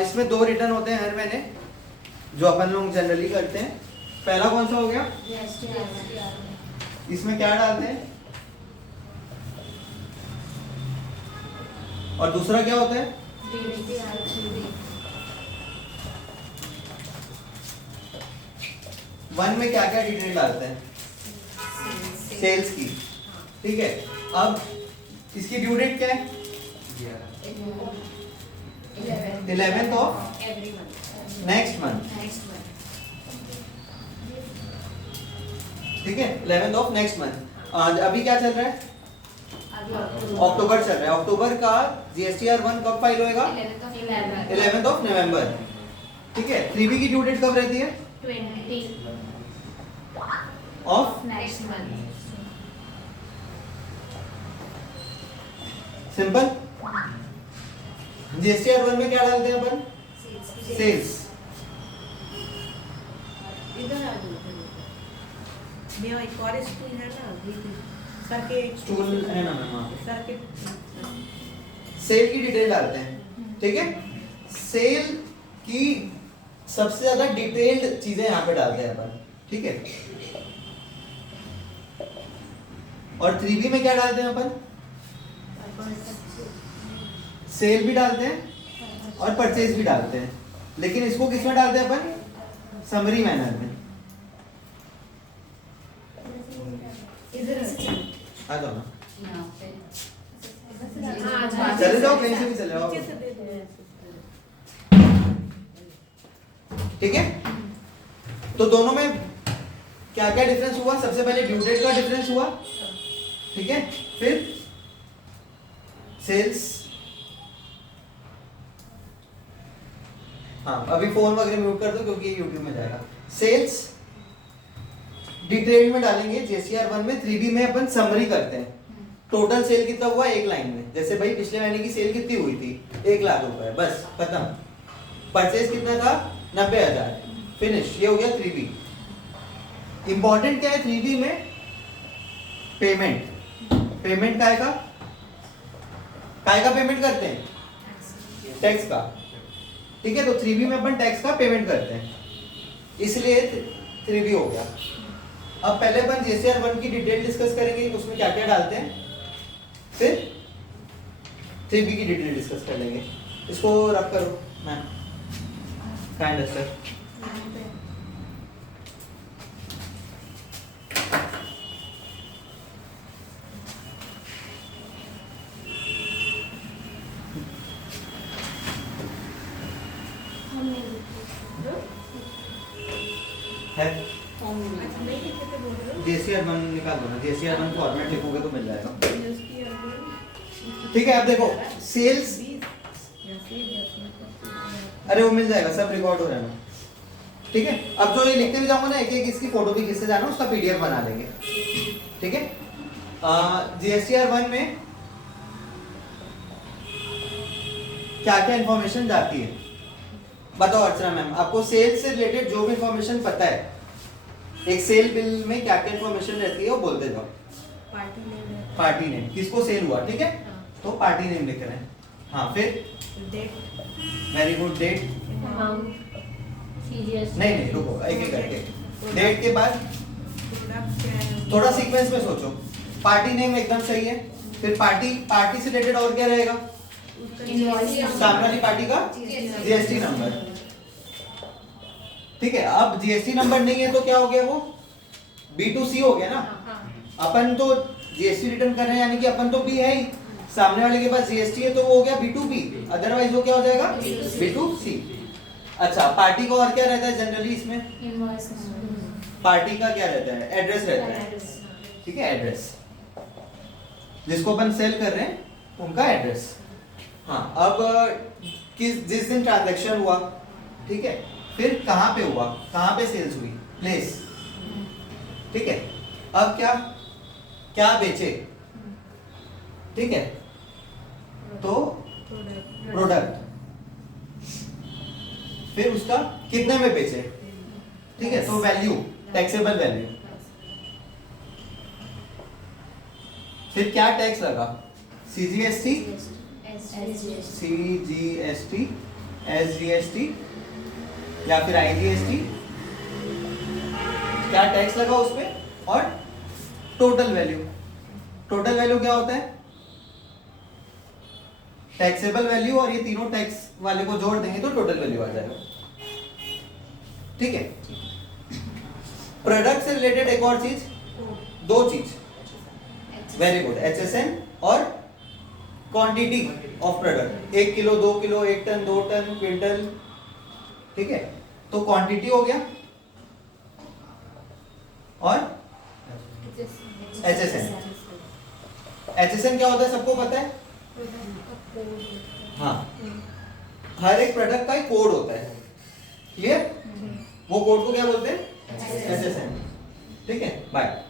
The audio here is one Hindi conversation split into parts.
इसमें 2 रिटर्न होते हैं हर महीने जो अपन लोग जनरली करते हैं। पहला कौन सा हो गया? इसमें क्या डालते हैं और दूसरा क्या होता है? वन में क्या क्या डिटेल डालते हैं? सेल्स की। ठीक है, अब इसकी ड्यू डेट क्या है? 11th of next month. ठीक है, 11th ऑफ नेक्स्ट मंथ। अभी क्या चल रहा है? अक्टूबर चल रहा है। अक्टूबर का जीएसटीआर 1 कब फाइल होएगा? 11th of November. ठीक है, 3B की ड्यू डेट कब रहती है? 20 of next month. Simple. GSTR 1 में क्या डालते हैं अपन? सेल्स। इधर आ जाओ। मेरा एक और स्टूल है ना, सर के स्टूल है ना मैम? सर के सेल की डिटेल डालते हैं। ठीक है, सेल की सबसे ज्यादा डिटेल्ड चीजें यहाँ पे डालते हैं अपन। ठीक है, और 3B में क्या डालते हैं अपन? सेल भी डालते हैं और परचेज भी डालते हैं, लेकिन इसको किस में डालते हैं अपन? समरी मैनर में। आ जाओ ना, चले जाओ, कहीं से भी चले जाओ। ठीक है, तो दोनों में क्या क्या डिफरेंस हुआ? सबसे पहले ड्यू डेट का डिफरेंस हुआ। ठीक है, फिर सेल्स। हाँ, अभी फोन वगैरह म्यूट कर दो क्योंकि यूट्यूब में जाएगा। सेल्स डिटेल में डालेंगे जीएसटीआर 1 में। 3B में अपन समरी करते हैं। टोटल सेल कितना हुआ एक लाइन में, जैसे भाई पिछले महीने की सेल कितनी हुई थी? 1 लाख रुपए, बस खत्म। परचेज कितना था? 90,000, फिनिश। ये हो गया 3B। इंपॉर्टेंट क्या है 3B में? पेमेंट। पेमेंट काय का पेमेंट करते हैं? टैक्स का। ठीक है, तो 3B में अपन टैक्स का पेमेंट करते हैं, इसलिए 3B हो गया। अब पहले अपन जीएसटीआर 1 की डिटेल डिस्कस करेंगे, उसमें क्या क्या डालते हैं, फिर 3B की डिटेल डिस्कस कर लेंगे। इसको रख करो मैम, काइंड सर। है जीएसटीआर 1 निकाल दो ना, जीएसटीआर 1 फॉर्मेट लिखोगे तो मिल जाएगा। ठीक है, अब देखो सेल्स, अरे वो मिल जाएगा, सब रिकॉर्ड हो रहा है। ठीक है, अब जो ये लिखते भी जाऊंगा ना, एक एक इसकी फोटो भी किससे जाना, उसका पीडीएफ बना लेंगे। ठीक है, जीएसटीआर 1 में क्या क्या इंफॉर्मेशन जाती है बताओ अर्चना मैम। आपको सेल से रिलेटेड जो भी इंफॉर्मेशन पता है, एक सेल बिल में क्या क्या इंफॉर्मेशन रहती है वो बोलते जाओ। पार्टी नेम, किसको सेल हुआ, ठीक है, तो पार्टी नेम लिख रहे हैं। हाँ, फिर डेट, वेरी गुड, डेट, नहीं रुको, एक एक करके। डेट के बाद थोड़ा सीक्वेंस में सोचो। पार्टी नेम एकदम सही है, फिर पार्टी से रिलेटेड और क्या रहेगा? सामने वाली पार्टी का जीएसटी नंबर। ठीक है, अब जीएसटी नंबर नहीं है तो क्या हो गया, वो B2C हो गया ना। अपन तो जीएसटी रिटर्न कर रहे हैं, यानी कि अपन तो B है ही, सामने वाले के पास जीएसटी है तो वो हो गया B2B, अदरवाइज वो क्या हो जाएगा? B2C। अच्छा, पार्टी को और क्या रहता है जनरली इसमें? पार्टी का क्या रहता है? एड्रेस रहता है। ठीक है, एड्रेस, जिसको अपन सेल कर रहे हैं उनका एड्रेस। हाँ, अब जिस दिन ट्रांजैक्शन हुआ, ठीक है, फिर कहाँ पे हुआ, कहाँ पे सेल्स हुई, प्लेस। ठीक है, अब क्या बेचे, ठीक है, तो प्रोडक्ट, फिर उसका कितने में बेचे, ठीक है, तो वैल्यू, टैक्सेबल वैल्यू। फिर क्या टैक्स लगा? CGST SGST या फिर IGST, क्या टैक्स लगा उसमें, और टोटल वैल्यू। टोटल वैल्यू क्या होता है, टैक्सेबल वैल्यू, और ये तीनों टैक्स वाले को जोड़ देंगे तो टोटल वैल्यू आ जाएगा। ठीक है। प्रोडक्ट से रिलेटेड एक और चीज, दो चीज, वेरी गुड, HSN और quantity of product, 1 kilo 2 kilo 1 ton 2 ton quintal. ठीक है, तो क्वांटिटी हो गया और HSN। HSN क्या होता है सबको पता है, हाँ, हर एक प्रोडक्ट का एक कोड होता है, क्लियर, वो कोड को क्या बोलते हैं, HSN। ठीक है, बाय।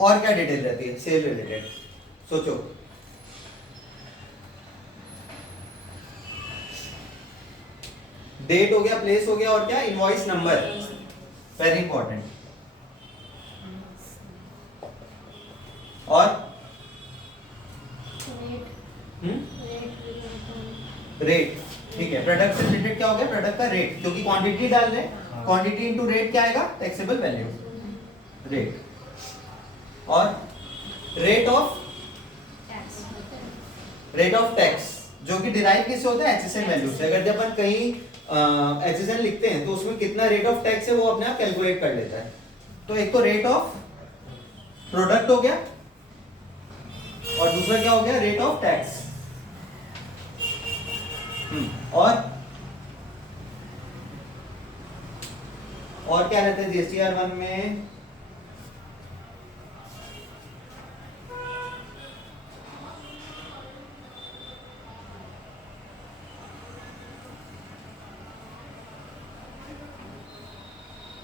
और क्या डिटेल रहती है सेल रिलेटेड, सोचो। डेट हो गया, प्लेस हो गया, और क्या, इनवॉइस नंबर, वेरी इंपॉर्टेंट। और रेट, ठीक है, प्रोडक्ट से रिलेटेड क्या हो गया, प्रोडक्ट का रेट, क्योंकि क्वांटिटी डाल रहे हैं, क्वांटिटी इनटू रेट क्या आएगा, टैक्सेबल वैल्यू, रेट। और रेट ऑफ टैक्स, जो कि डिराइव किससे होता है, HSN वैल्यू से। अगर जब अपन कहीं HSN लिखते हैं तो उसमें कितना रेट ऑफ टैक्स है वो अपने आप कैलकुलेट कर लेता है। तो एक तो रेट ऑफ प्रोडक्ट हो गया, और दूसरा क्या हो गया, रेट ऑफ टैक्स। और क्या रहता है GSTR 1 में,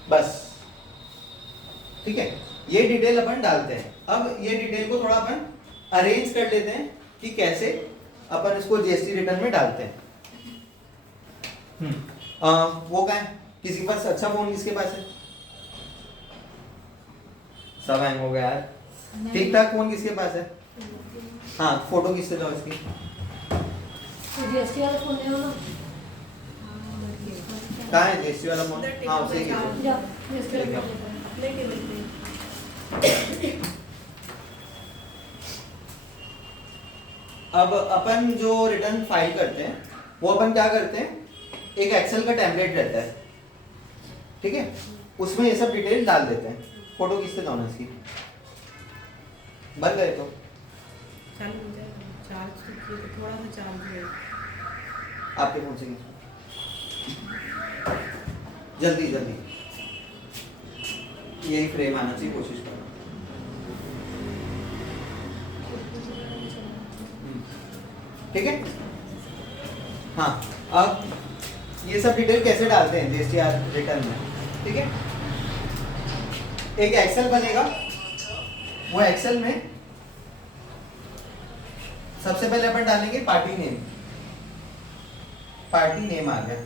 बस, ठीक है, ये डिटेल अपन डालते हैं। अब ये डिटेल को थोड़ा अपन अरेंज कर लेते हैं कि कैसे अपन इसको GST रिटर्न में डालते हैं। वो क्या है, किसी के पास अच्छा फोन, किसके पास है, सब हैंग हो गया यार, ठीक ठाक फोन किसके पास है, हाँ, फोटो किससे लो इसकी, GST वाला फोन ले लो ना, कहाँ है GST वाला फोन, हाँ उसे ही जा GST वाला फोन ले लो। लेके अब अपन जो रिटर्न फाइल करते हैं वो अपन क्या करते हैं, एक एक्सेल का टेम्पलेट रहता है, ठीक है, उसमें ये सब डिटेल डाल देते हैं। फोटो किससे लाना इसकी, बन गए तो चालू हो जाएगा, चार्ज तो थोड़ा सा चार्ज है, आपके फोन से खींचो। जल्दी जल्दी, यही फ्रेम आना चाहिए, कोशिश करो। ठीक है, हाँ, अब ये सब डिटेल कैसे डालते हैं GSTR रिटर्न में, ठीक है। एक एक्सेल बनेगा, वो एक्सेल में सबसे पहले अपन डालेंगे पार्टी नेम। पार्टी नेम आ गया।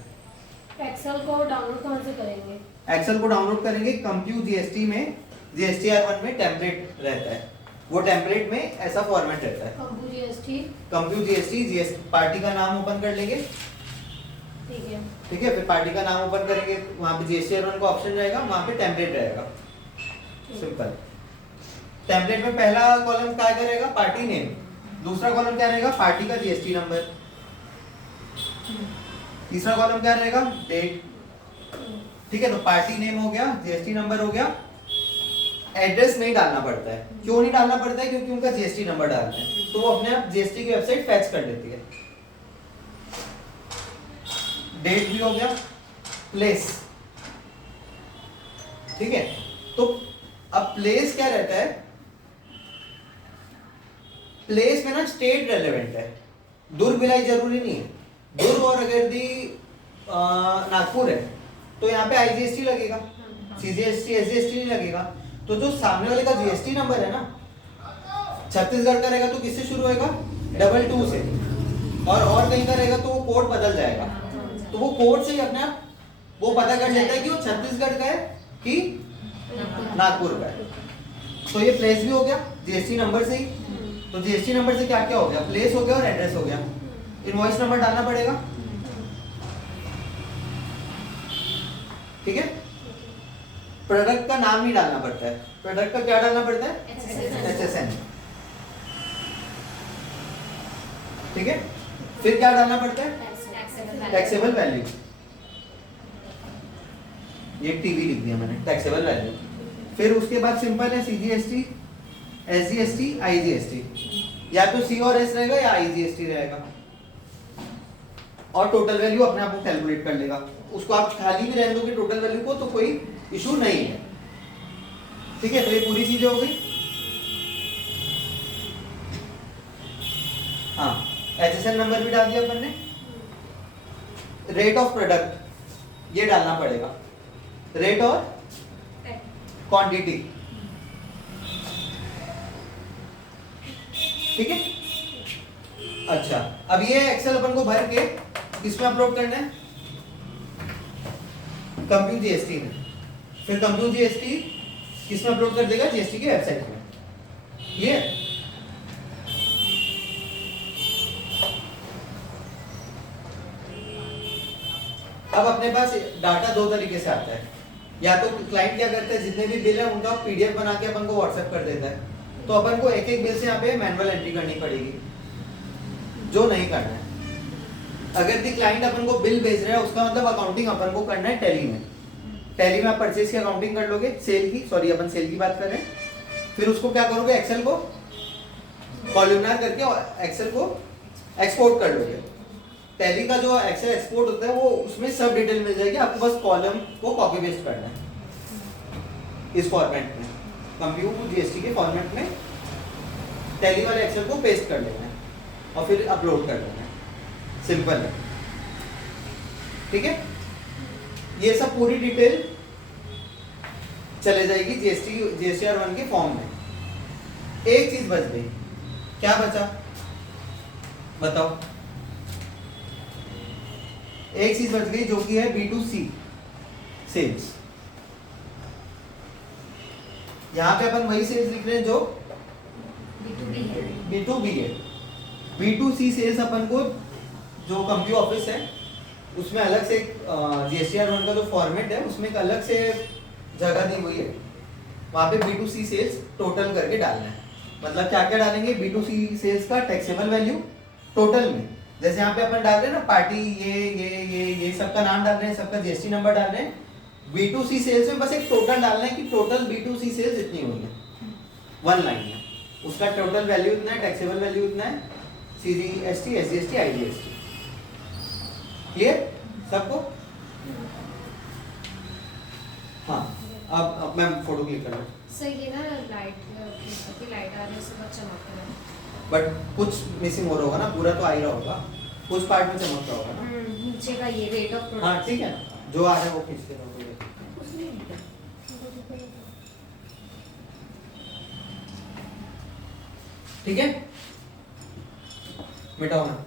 एक्सेल को डाउनलोड कहाँ से करेंगे, एक्सेल को डाउनलोड करेंगे कंप्यूट GST में, GSTR 1 में टेम्पलेट रहता है, वो टेम्पलेट में ऐसा फॉर्मेट रहता है, कंप्यूट GST, पार्टी का नाम ओपन कर लेंगे, ठीक है, ठीक है, फिर पार्टी का नाम ओपन करेंगे, वहां पे GSTR 1 का ऑप्शन रहेगा, वहां पे टेम्पलेट रहेगा, सिंपल। टेम्पलेट में पहला कॉलम क्या करेगा, पार्टी नेम, दूसरा कॉलम क्या रहेगा, पार्टी का GST नंबर, तीसरा कॉलम क्या रहेगा, डेट, ठीक है। तो पार्टी नेम हो गया, GST नंबर हो गया, एड्रेस नहीं डालना पड़ता है, क्यों नहीं डालना पड़ता है, क्योंकि उनका GST नंबर डालते हैं तो वो अपने आप GST की वेबसाइट फैच कर देती है। डेट भी हो गया, प्लेस, ठीक है। तो अब प्लेस क्या रहता है, प्लेस में ना स्टेट रेलेवेंट है, दुर्ग भिलाई जरूरी नहीं है, दुर्ग और अगर दी नागपुर है तो यहाँ पे IGST लगेगा, CGST SGST नहीं लगेगा। तो जो सामने वाले का GST नंबर है ना, छत्तीसगढ़ का रहेगा तो किससे शुरू होएगा, 22 से, और कहीं का रहेगा तो वो कोड बदल जाएगा, तो वो कोड से ही अपने आप वो पता कर लेता है कि वो छत्तीसगढ़ का है कि नागपुर का है। तो ये प्लेस भी हो गया GST नंबर से ही। तो GST नंबर से क्या क्या हो गया, प्लेस हो गया और एड्रेस हो गया, इनवॉइस नंबर डालना पड़ेगा, ठीक है। प्रोडक्ट का नाम ही डालना पड़ता है, प्रोडक्ट का क्या डालना पड़ता है, HSN, ठीक है। फिर क्या डालना पड़ता है, टैक्सेबल वैल्यू, ये टीवी लिख दिया मैंने, टैक्सेबल वैल्यू। फिर उसके बाद सिंपल है CGST, SGST, IGST, या तो C और S रहेगा या IGST रहेगा, और टोटल वैल्यू अपने आप को कैलकुलेट कर लेगा। उसको आप खाली भी रहने दोगे टोटल वैल्यू को तो कोई इशू नहीं है, ठीक है। तो ये पूरी चीजें हो गई। हाँ, HSN नंबर भी डाल दिया अपन ने। रेट ऑफ प्रोडक्ट ये डालना पड़ेगा, रेट और क्वांटिटी, ठीक है। अच्छा, अब ये एक्सेल अपन को भर के किसमें अपलोड करना है, कंप्यूट GST में। फिर कंप्यूट GST किसमें अपलोड कर देगा, GST की वेबसाइट में, ये अब अपने पास डाटा दो तरीके से आता है, या तो क्लाइंट क्या करता है, जितने भी बिल है उनका PDF बना के अपन को व्हाट्सएप कर देता है, तो अपन को एक एक बिल से यहाँ पे मैनुअल एंट्री करनी पड़ेगी, जो नहीं करना है। अगर दी क्लाइंट अपन को बिल भेज रहा है उसका मतलब अकाउंटिंग अपन को करना है टैली में। टैली में आप परचेज की अकाउंटिंग कर लोगे, सेल की, सॉरी अपन सेल की बात कर रहे हैं। फिर उसको क्या करोगे, एक्सेल को कॉलमनार करके और एक्सेल को एक्सपोर्ट कर लोगे। टैली का जो एक्सेल एक्सपोर्ट होता है वो उसमें सब डिटेल मिल जाएगी, आपको बस कॉलम को कॉपी पेस्ट करना है इस फॉर्मेट में, कंप्यूट GST के फॉर्मेट में टैली वाले एक्सेल को पेस्ट कर लेना है और फिर अपलोड कर देना है, सिंपल है, ठीक है। ये सब पूरी डिटेल चले जाएगी GSTR1 के फॉर्म में। एक चीज बच गई, क्या बचा बताओ, एक चीज बच गई जो कि है B2C सेल्स। यहां पे अपन वही सेल्स लिख रहे हैं जो B2B है। B2C सेल्स अपन को जो कंप्यू ऑफिस है उसमें अलग से GSTR1 का जो फॉर्मेट है उसमें एक अलग से जगह दी हुई है, वहां पे B2C सेल्स टोटल करके डालना है। मतलब क्या क्या डालेंगे, B2C सेल्स का टैक्सेबल वैल्यू टोटल में, जैसे यहाँ पे अपन डाल रहे हैं ना पार्टी, ये सबका नाम डाल रहे हैं, सबका GST नंबर डाल रहे हैं। B2C सेल्स में बस एक टोटल डालना है कि टोटल B2C सेल्स इतनी हुई है, वन लाइन में, उसका टोटल वैल्यू इतना है, टैक्सेबल वैल्यू इतना है, CGST, SGST, IGST। क्लियर सबको? हाँ, अब मैं फोटो क्लिक कर रहा हूँ। सर ये ना लाइट की लाइट आ रही है, उससे बहुत चमक रहा है। बट कुछ मिसिंग हो रहा होगा ना, पूरा तो आ ही रहा होगा, कुछ पार्ट में चमक रहा होगा ना। नीचे का ये रेट ऑफ प्रोडक्ट, हाँ ठीक है, जो आ रहा है वो खींच के रहोगे। ठीक है, मिटाओ ना।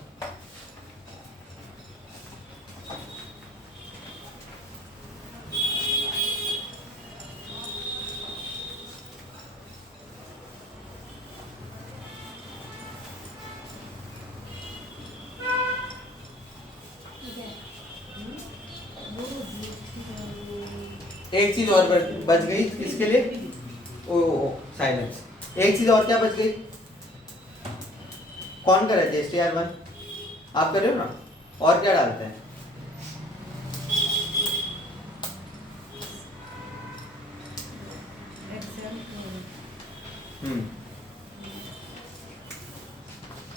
एक चीज और बच गई किसके लिए, ओ साइलेंस। एक चीज और क्या बच गई, कौन कर रहा है GSTR1? आप कर रहे हो ना, और क्या डालते हैं?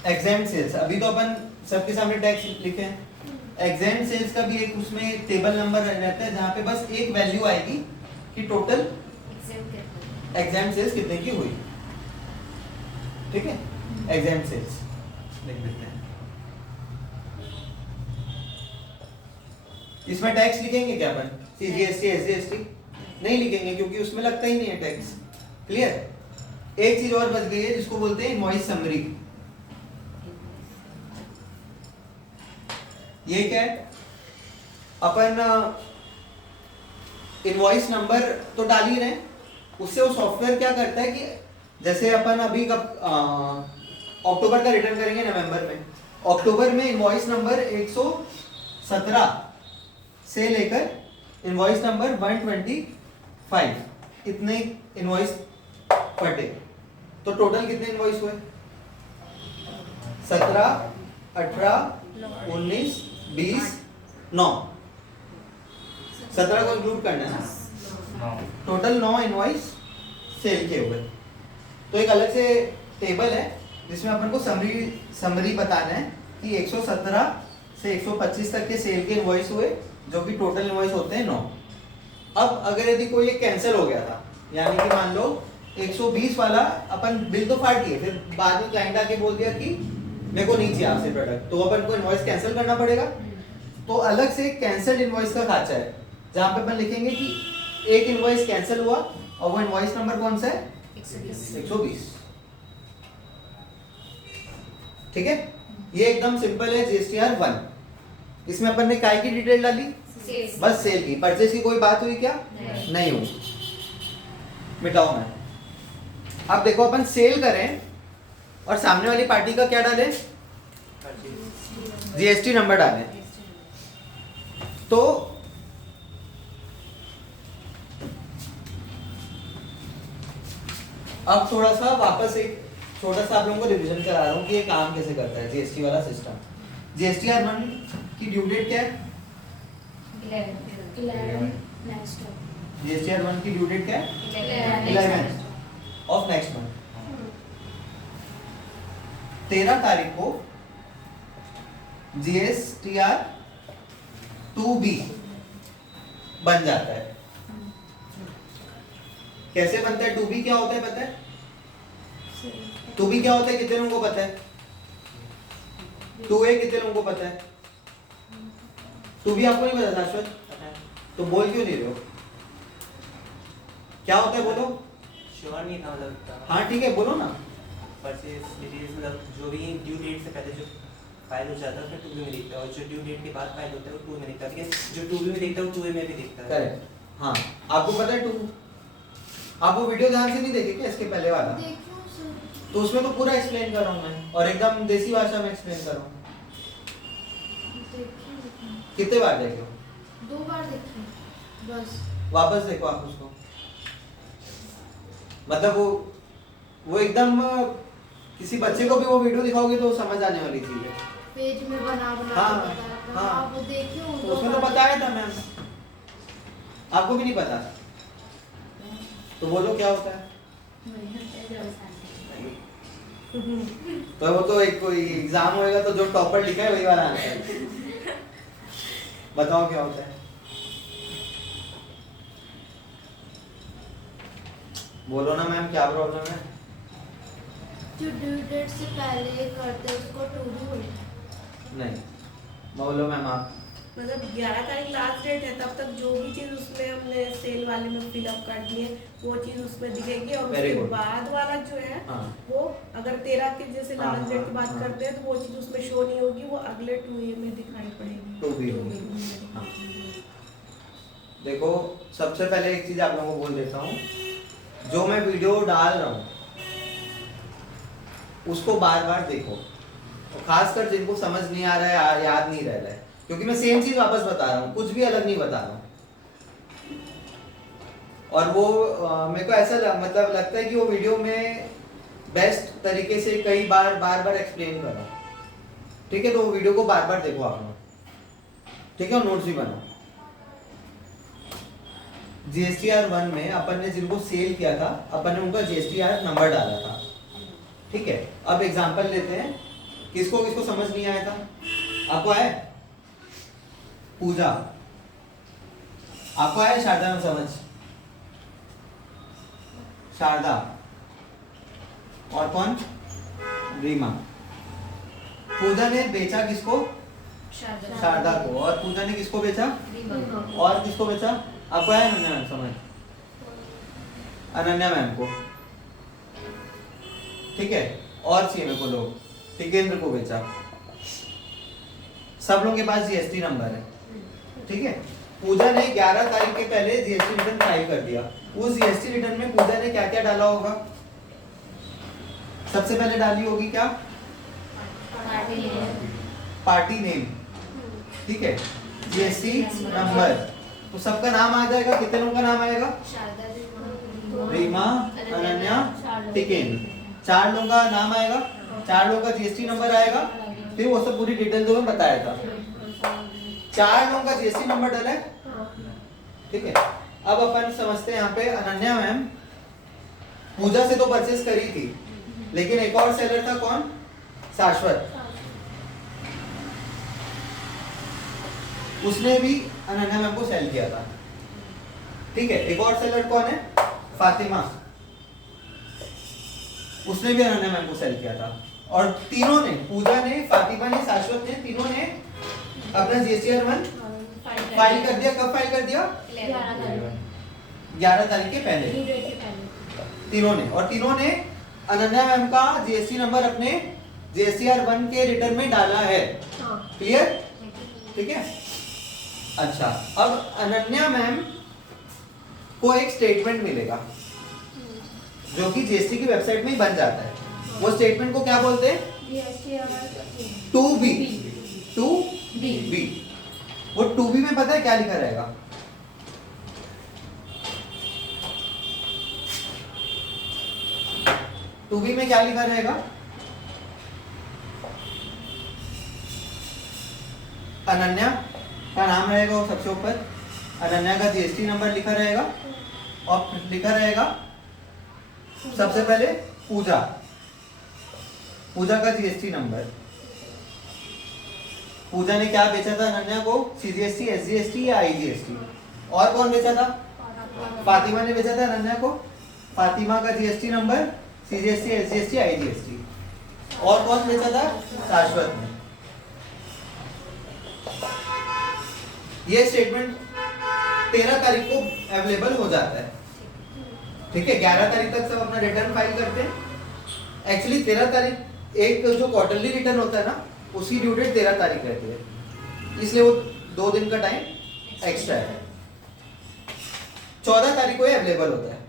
एग्जाम सेल्स, अभी तो अपन सबके सामने टैक्स लिखे हैं। एग्जाम सेल्स का भी एक उसमें टेबल नंबर रहता है जहाँ पे बस एक वैल्यू आएगी कि टोटल एग्जाम सेल्स कितने की हुई, ठीक है। एग्जाम सेल्स लिख देते हैं। इसमें टैक्स लिखेंगे क्या अपन, CGST, SGST? नहीं लिखेंगे क्योंकि उसमें लगता ही नहीं है टैक्स। क्लियर। एक चीज और बच गई है जिसको बोलते हैं इनवॉइस समरी। ये क्या है, अपन इनवॉइस नंबर तो डाल ही रहे हैं, उससे वो सॉफ्टवेयर क्या करता है कि जैसे अपन अभी कब अक्टूबर का रिटर्न करेंगे नवंबर में, अक्टूबर में इनवॉइस नंबर 117 से लेकर इनवॉइस नंबर 125 इतने इनवॉइस पर डे। तो टोटल कितने इनवॉइस हुए? 17, 18, 19, 20, 9। 17 को इंक्लूड करना है ना। टोटल 9 इनवॉइस सेल के हुए। तो एक अलग से टेबल है जिसमें अपन को समरी बताना है कि 117 से 125 तक के सेल के इनवॉइस हुए, जो कि टोटल इनवॉइस होते हैं 9। अब अगर यदि कोई एक कैंसिल हो गया था, यानी कि मान लो 120 वाला अपन बिल तो फाड़ दिए, फिर बाद में क्लाइंट आके बोल दिया कि मेरे को नहीं चाहिए आपसे प्रोडक्ट, तो अपन को इनवॉइस कैंसिल करना पड़ेगा। तो अलग से कैंसिल्ड इनवॉइस का खाचा है जहां पे अपन लिखेंगे कि एक इनवॉइस कैंसिल हुआ और वो इनवॉइस नंबर कौन सा है? 120। ठीक है, ये एकदम सिंपल है GSTR 1। इसमें अपन ने काय की डिटेल डाली? बस सेल की। परचेज की कोई बात हुई क्या? नहीं हुई। मिटाओ मैं। अब देखो अपन सेल करें और सामने वाली पार्टी का क्या डालें? GST नंबर डालें। तो अब थोड़ा सा वापस एक छोटा सा आप लोगों को रिवीजन करा रहा हूँ कि ये काम कैसे करता है GST वाला सिस्टम। GSTR 1 की ड्यू डेट क्या है? 11 नेक्स्ट GSTR 1 की ड्यू डेट क्या है? 11 ऑफ नेक्स्ट मंथ। 13 तारीख को GSTR 2B बन जाता है। कैसे बनता है 2B? क्या होता है पता है? 2B क्या होता है कितने लोगों को पता है? 2A कितने लोगों को पता है? 2B आपको नहीं पता शाश्वत? तो बोल क्यों नहीं रहे हो? क्या होता है बोलो? श्योर नहीं था मतलब। हाँ ठीक है, बोलो ना। परचेज डिटेल्स मतलब जो भी ड्यू डेट से पहले जो फाइल हो जाता है उसमें 2B में दिखता है, और जो ड्यू डेट के बाद फाइल होता है वो 2 में दिखता है, लेकिन जो 2B में दिखता है वो 2A में भी दिखता है। करेक्ट। हाँ, आपको पता है 2। आप वो वीडियो ध्यान से नहीं देखे क्या इसके पहले वाला? देखियो सर, तो उसमें तो पूरा एक्सप्लेन कर रहा हूँ मैं, और एकदम देसी भाषा में एक्सप्लेन कर रहा हूँ। देखियो कितने बार देखे हो? 2 बार देखिए बस। वापस देखो आप उसको। मतलब वो एकदम किसी बच्चे को भी वो वीडियो दिखाओगे तो समझ आने वाली चीज है। पेज में बना बना हाँ, के बताया था। हाँ। आप वो देखियो। तो उसमें तो बताया था मैम, आपको भी नहीं पता? तो बोलो क्या होता है? तो वो तो एक कोई एग्जाम होएगा तो जो टॉपर लिखा है वही वाला आंसर। बताओ क्या होता है? बोलो ना मैम, क्या प्रॉब्लम है? जो ड्यू डेट से पहले करते उसको 2B बोलते हैं। नहीं, बोलो मैम आप। मतलब 11 तारीख लास्ट डेट है, तब तक जो भी चीज उसमें हमने सेल वाले में फिलअप कर दिए वो चीज उसमें दिखेगी, और Very उसके good. बाद वाला जो है हाँ। वो अगर 13 के जैसे हाँ, लास्ट डेट की बात हाँ। करते हैं तो वो चीज उसमें शो नहीं होगी, वो अगले 2A में दिखाई पड़ेगी। 2B में। हाँ। देखो सबसे पहले एक चीज आप लोगों को बोल देता हूँ, जो मैं वीडियो डाल रहा हूँ उसको बार बार देखो, और खासकर जिनको समझ नहीं आ रहा है, याद नहीं रह रहा है, क्योंकि मैं सेम चीज वापस बता रहा हूँ, कुछ भी अलग नहीं बता रहा हूँ। और वो मेरे को ऐसा मतलब लगता है कि वो वीडियो में बेस्ट तरीके से कई बार बार एक्सप्लेन कर रहा हूँ। ठीक है, तो वो वीडियो को बार बार देखो आप लोग। ठीक है, और नोट्स भी बनाओ। GSTR 1 में अपन ने जिनको सेल किया था, अपन ने उनका GSTR नंबर डाला था। ठीक है, अब एग्जांपल लेते हैं। किसको किसको समझ नहीं आया था? आपको आया? पूजा, आपको आया? शारदा में समझ? शारदा और कौन? रीमा। पूजा ने बेचा किसको? शारदा को। और पूजा ने किसको बेचा? और किसको बेचा? आपको आया अनन्या मैम समझ? अनन्या मैम को। ठीक है, और चाहिए मेरे को लोग। टिकेंद्र को बेचा। सब लोगों के पास GST नंबर है। ठीक है, पूजा ने 11 तारीख के पहले GST रिटर्न फाइल कर दिया। उस GST रिटर्न में पूजा ने क्या क्या डाला होगा? सबसे पहले डाली होगी क्या? पार्टी नेम, ठीक है, जीएसटी नंबर, तो सबका नाम आ जाएगा। कितने लोगों का नाम आएगा? शारदा रीमा, अनन्या, टिकेन, 4 लोगों का नाम आएगा, 4 लोगों का जीएसटी नंबर आएगा, फिर वो सब पूरी डिटेल जो मैं बताया था। 4 लोगों का जीएसटी नंबर डाला है, ठीक है। अब अपन समझते हैं यहाँ पे अनन्या मैम पूजा से तो परचेस करी थी, लेकिन एक और सेलर था, कौन? शाश्वत, उसने भी अनन्या मैम को सेल किया था, ठीक है। एक और सेलर कौन है? फातिमा, उसने भी अनन्या मैम को सेल किया था। और तीनों ने, पूजा ने, फातिमा ने, शाश्वत ने, तीनों ने अपना जीएसटीआर 1 फाइल कर दिया। कब फाइल कर दिया? 11 तारीख के पहले तीनों ने। और तीनों ने अनन्या मैम का जीएसटी नंबर अपने जीएसटीआर 1 के रिटर्न में डाला है। क्लियर? ठीक है। अच्छा, अब अनन्या मैम को एक स्टेटमेंट मिलेगा जो कि जीएसटी की वेबसाइट में ही बन जाता है। वो स्टेटमेंट को क्या बोलते हैं? To B. वो टू बी में पता है क्या लिखा रहेगा? टू बी में क्या लिखा रहेगा? अनन्या का नाम रहेगा वो सबसे ऊपर, अनन्या का जीएसटी नंबर लिखा रहेगा और लिखा रहेगा सबसे पहले पूजा का जीएसटी नंबर। पूजा ने क्या बेचा था अनन्या को? सीजीएसटी, एसजीएसटी या आईजीएसटी? और कौन बेचा था? फातिमा ने बेचा था अनन्या को। फातिमा का GST number, CGST, SGST, IGST. और कौन बेचा था? शाश्वत ने। ये स्टेटमेंट 13 तारीख को अवेलेबल हो जाता है, ठीक है। 11 तारीख तक सब अपना रिटर्न फाइल करते हैं। एक्चुअली 13 तारीख एक जो क्वार्टरली रिटर्न होता है ना, उसकी ड्यू डेट 13 तारीख रहती है, इसलिए वो 2 दिन का टाइम एक्स्ट्रा है। 14 तारीख को ये अवेलेबल होता है,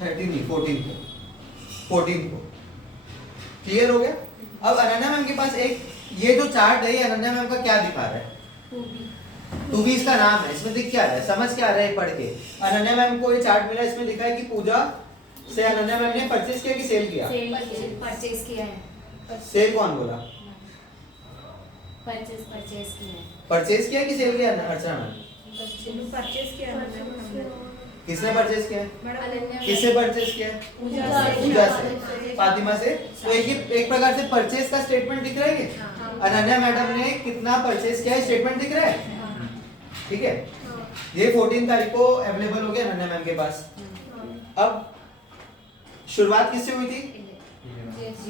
13 नहीं 14 को। क्लियर हो गया? अब अनन्या मैम के पास एक ये जो चार्ट है, ये अनन्या मैम का क्या दिखा रहा है? टू बी इसका नाम है। इसमें दिख क्या रहा है? समझ क्या रहा है पढ़ के? अनन्या मैम को ये चार्ट मिला, इसमें लिखा है कि पूजा से अनन्या मैम ने परचेज किया कि सेल किया? परचेज किया है। सेल कौन बोला? परचेज किया है। परचेज किया कि सेल किया? अर्चना मैम, परचेज किया हमने। किसने परचेज किया? मैडम किससे परचेज किया? पूजा से, फातिमा से। तो एक प्रकार से परचेज का स्टेटमेंट दिख रहा है ये। अनन्या मैडम ने कितना परचेज किया है स्टेटमेंट दिख रहा है, ठीक है। ये 14 तारीख को अवेलेबल हो गया अनन्या मैम के पास। अब शुरुआत किससे हुई थी?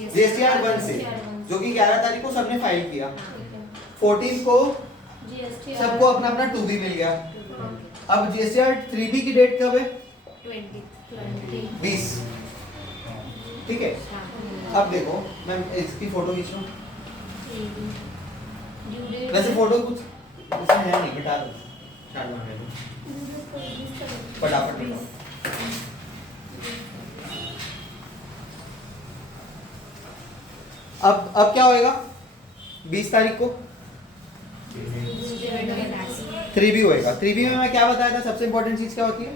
जीएसटीआर 1 से, जो कि 11 तारीख को सबने फाइल किया। 14 को सबको अपना अपना 2B मिल गया। अब जीएसटीआर 3B की डेट कब है? 20, ठीक है। अब देखो मैं इसकी फोटो खींच लूं। वैसे फोटो कुछ इसमें है नहीं, बता दो फटाफट बताओ। अब क्या होएगा? 20 तारीख को 3B होएगा। 3B में मैं क्या बताया था? सबसे इंपॉर्टेंट चीज क्या होती है?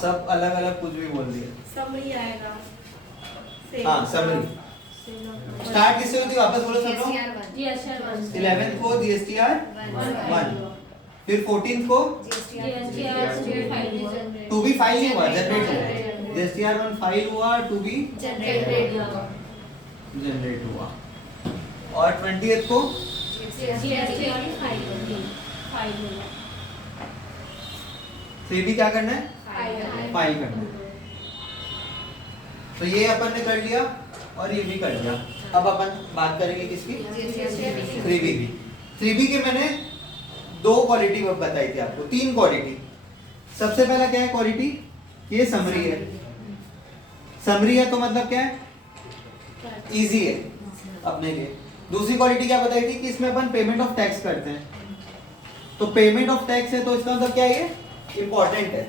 सब अलग अलग कुछ भी बोल दिए। समरी आएगा। हाँ, समरी। स्टार्ट किससे होती है? वापस बोलो सब लोग। 11 को जीएसटीआर 1, फिर 14 को 2B फाइल नहीं हुआ, जनरेट हुआ। जीएसटीआर 1 फाइल हुआ, 2B जनरेट हुआ। और 20th को 3B क्या करना है? फाइल करना है। तो ये अपन ने कर लिया और ये भी कर लिया। अब अपन बात करेंगे किसकी? 3B। 3B के मैंने 2 क्वालिटी बताई थी आपको, 3 क्वालिटी। सबसे पहला क्या है क्वालिटी? ये समरी है। समरी है तो मतलब क्या है? इजी है अपने लिए। दूसरी क्वालिटी क्या बताई थी? कि इसमें अपन पेमेंट ऑफ टैक्स करते हैं। तो पेमेंट ऑफ टैक्स है तो इसका मतलब क्या है? ये इंपॉर्टेंट है।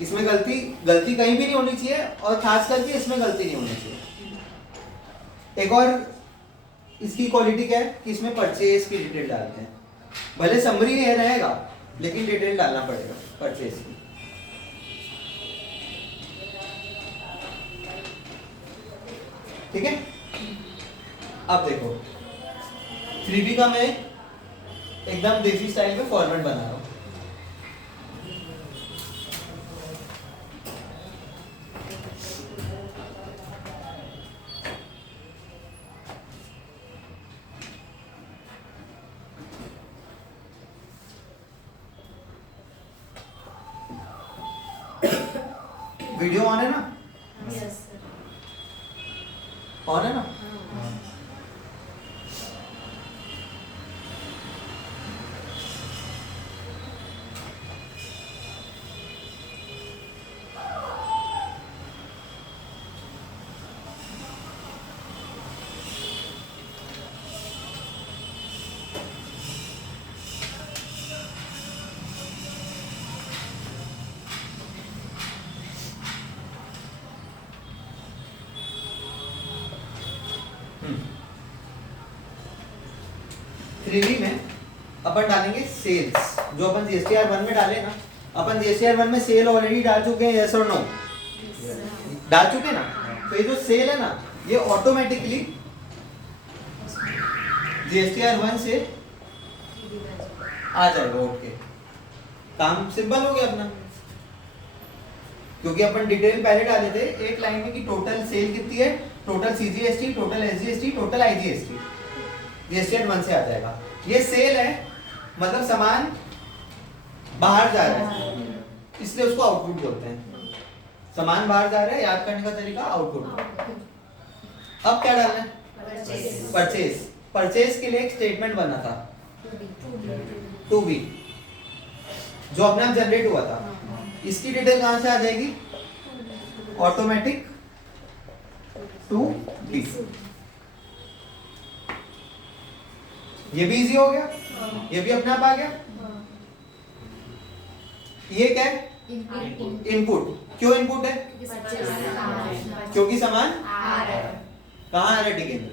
इसमें गलती कहीं भी नहीं होनी चाहिए और खास करके इसमें गलती नहीं होनी चाहिए। एक और इसकी क्वालिटी क्या है कि इसमें परचेज की डिटेल डालते हैं, भले समरी है रहेगा लेकिन डिटेल डालना पड़ेगा परचेज की। ठीक है, अब देखो 3B का मैं एकदम देसी स्टाइल में फॉर्मेट बना रहा हूं। वीडियो ऑन है ना? यस ऑन है ना? थ्री में अपन डालेंगे सेल्स, जो अपन जीएसटीआर 1 में डाले ना, अपन जीएसटीआर 1 में सेल ऑलरेडी डाल चुके हैं, यस और नो? डाल चुके हैं ना, तो ये जो सेल है ना ये ऑटोमेटिकली जीएसटीआर 1 से आ जाएगा उठ के। काम सिंपल हो गया अपना, क्योंकि अपन डिटेल पहले डाले थे एक लाइन में कि टोटल सेल कितनी है, total CGST, total SGST, total IGST, GSTR 1 से आ जाएगा। ये सेल है मतलब सामान बाहर जा रहा है, इसलिए उसको आउटपुट बोलते हैं। सामान बाहर जा रहा है, याद करने का तरीका आउटपुट। अब क्या डालना है? परचेज। परचेज के लिए एक स्टेटमेंट बना था 2B, जो अपने आप जनरेट हुआ था। इसकी डिटेल कहां से आ जाएगी? Automatic 2B। ये भी इजी हो गया, ये भी अपने आप आ गया। ये क्या है? इनपुट। क्यों इनपुट है? क्योंकि सामान कहाँ आ रहा है? टिकेंद्र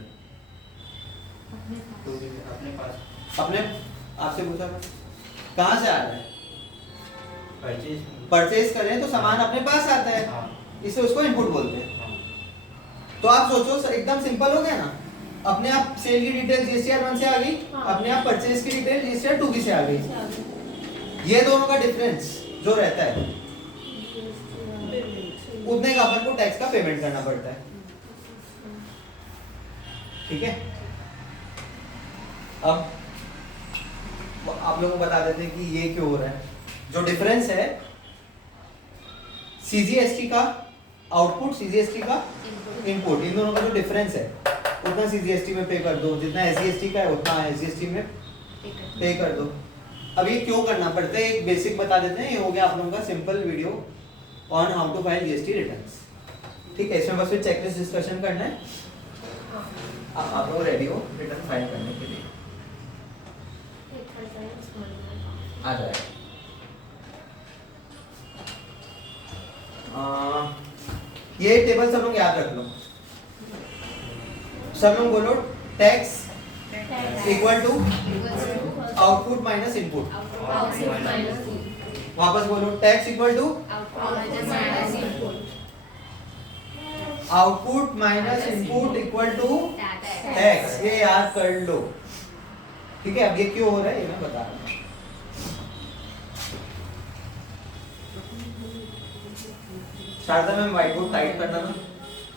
अपने पास अपने आपसे पूछा मैं, कहाँ से आ रहा है? परचेज परचेज करें तो सामान अपने पास आता है, इसलिए उसको इनपुट बोलते हैं। तो आप सोचो एकदम सिंपल हो गया ना, अपने आप सेल की डिटेल जीएसटीआर 1 से आ गई, अपने आप परचेज की डिटेल जीएसटीआर 2B से आ गई। ये दोनों का डिफरेंस जो रहता है उतने का अपन को टैक्स का पेमेंट करना पड़ता है। ठीक है, अब आप लोगों को बता देते हैं कि ये क्यों हो रहा है। जो डिफरेंस है सीजीएसटी का आउटपुट, सीजीएसटी का इनपुट, इन दोनों का जो डिफरेंस है उतना सीजीएसटी में पे कर दो, जितना एसजीएसटी का है उतना एसजीएसटी में पे कर दो। अब ये क्यों करना पड़ता है एक बेसिक बता देते हैं। ये हो गया आप लोगों का simple video on how to file GST returns. ठीक है, इसमें बस फिर चेकलिस्ट डिस्कशन करना है। आप लोग रेडी हो रिटर्न फाइल करने के लिए? आ जाएगा। ये टेबल सब लोग याद रख लो। सब लोग बोलो tax equal to output minus input. वापस बोलो tax equal to output minus input equal to tax. ये याद कर लो। ठीक है, अब ये क्यों हो रहा है ये मैं बता रहा हूँ। Sharda ma'am white board tight करना ना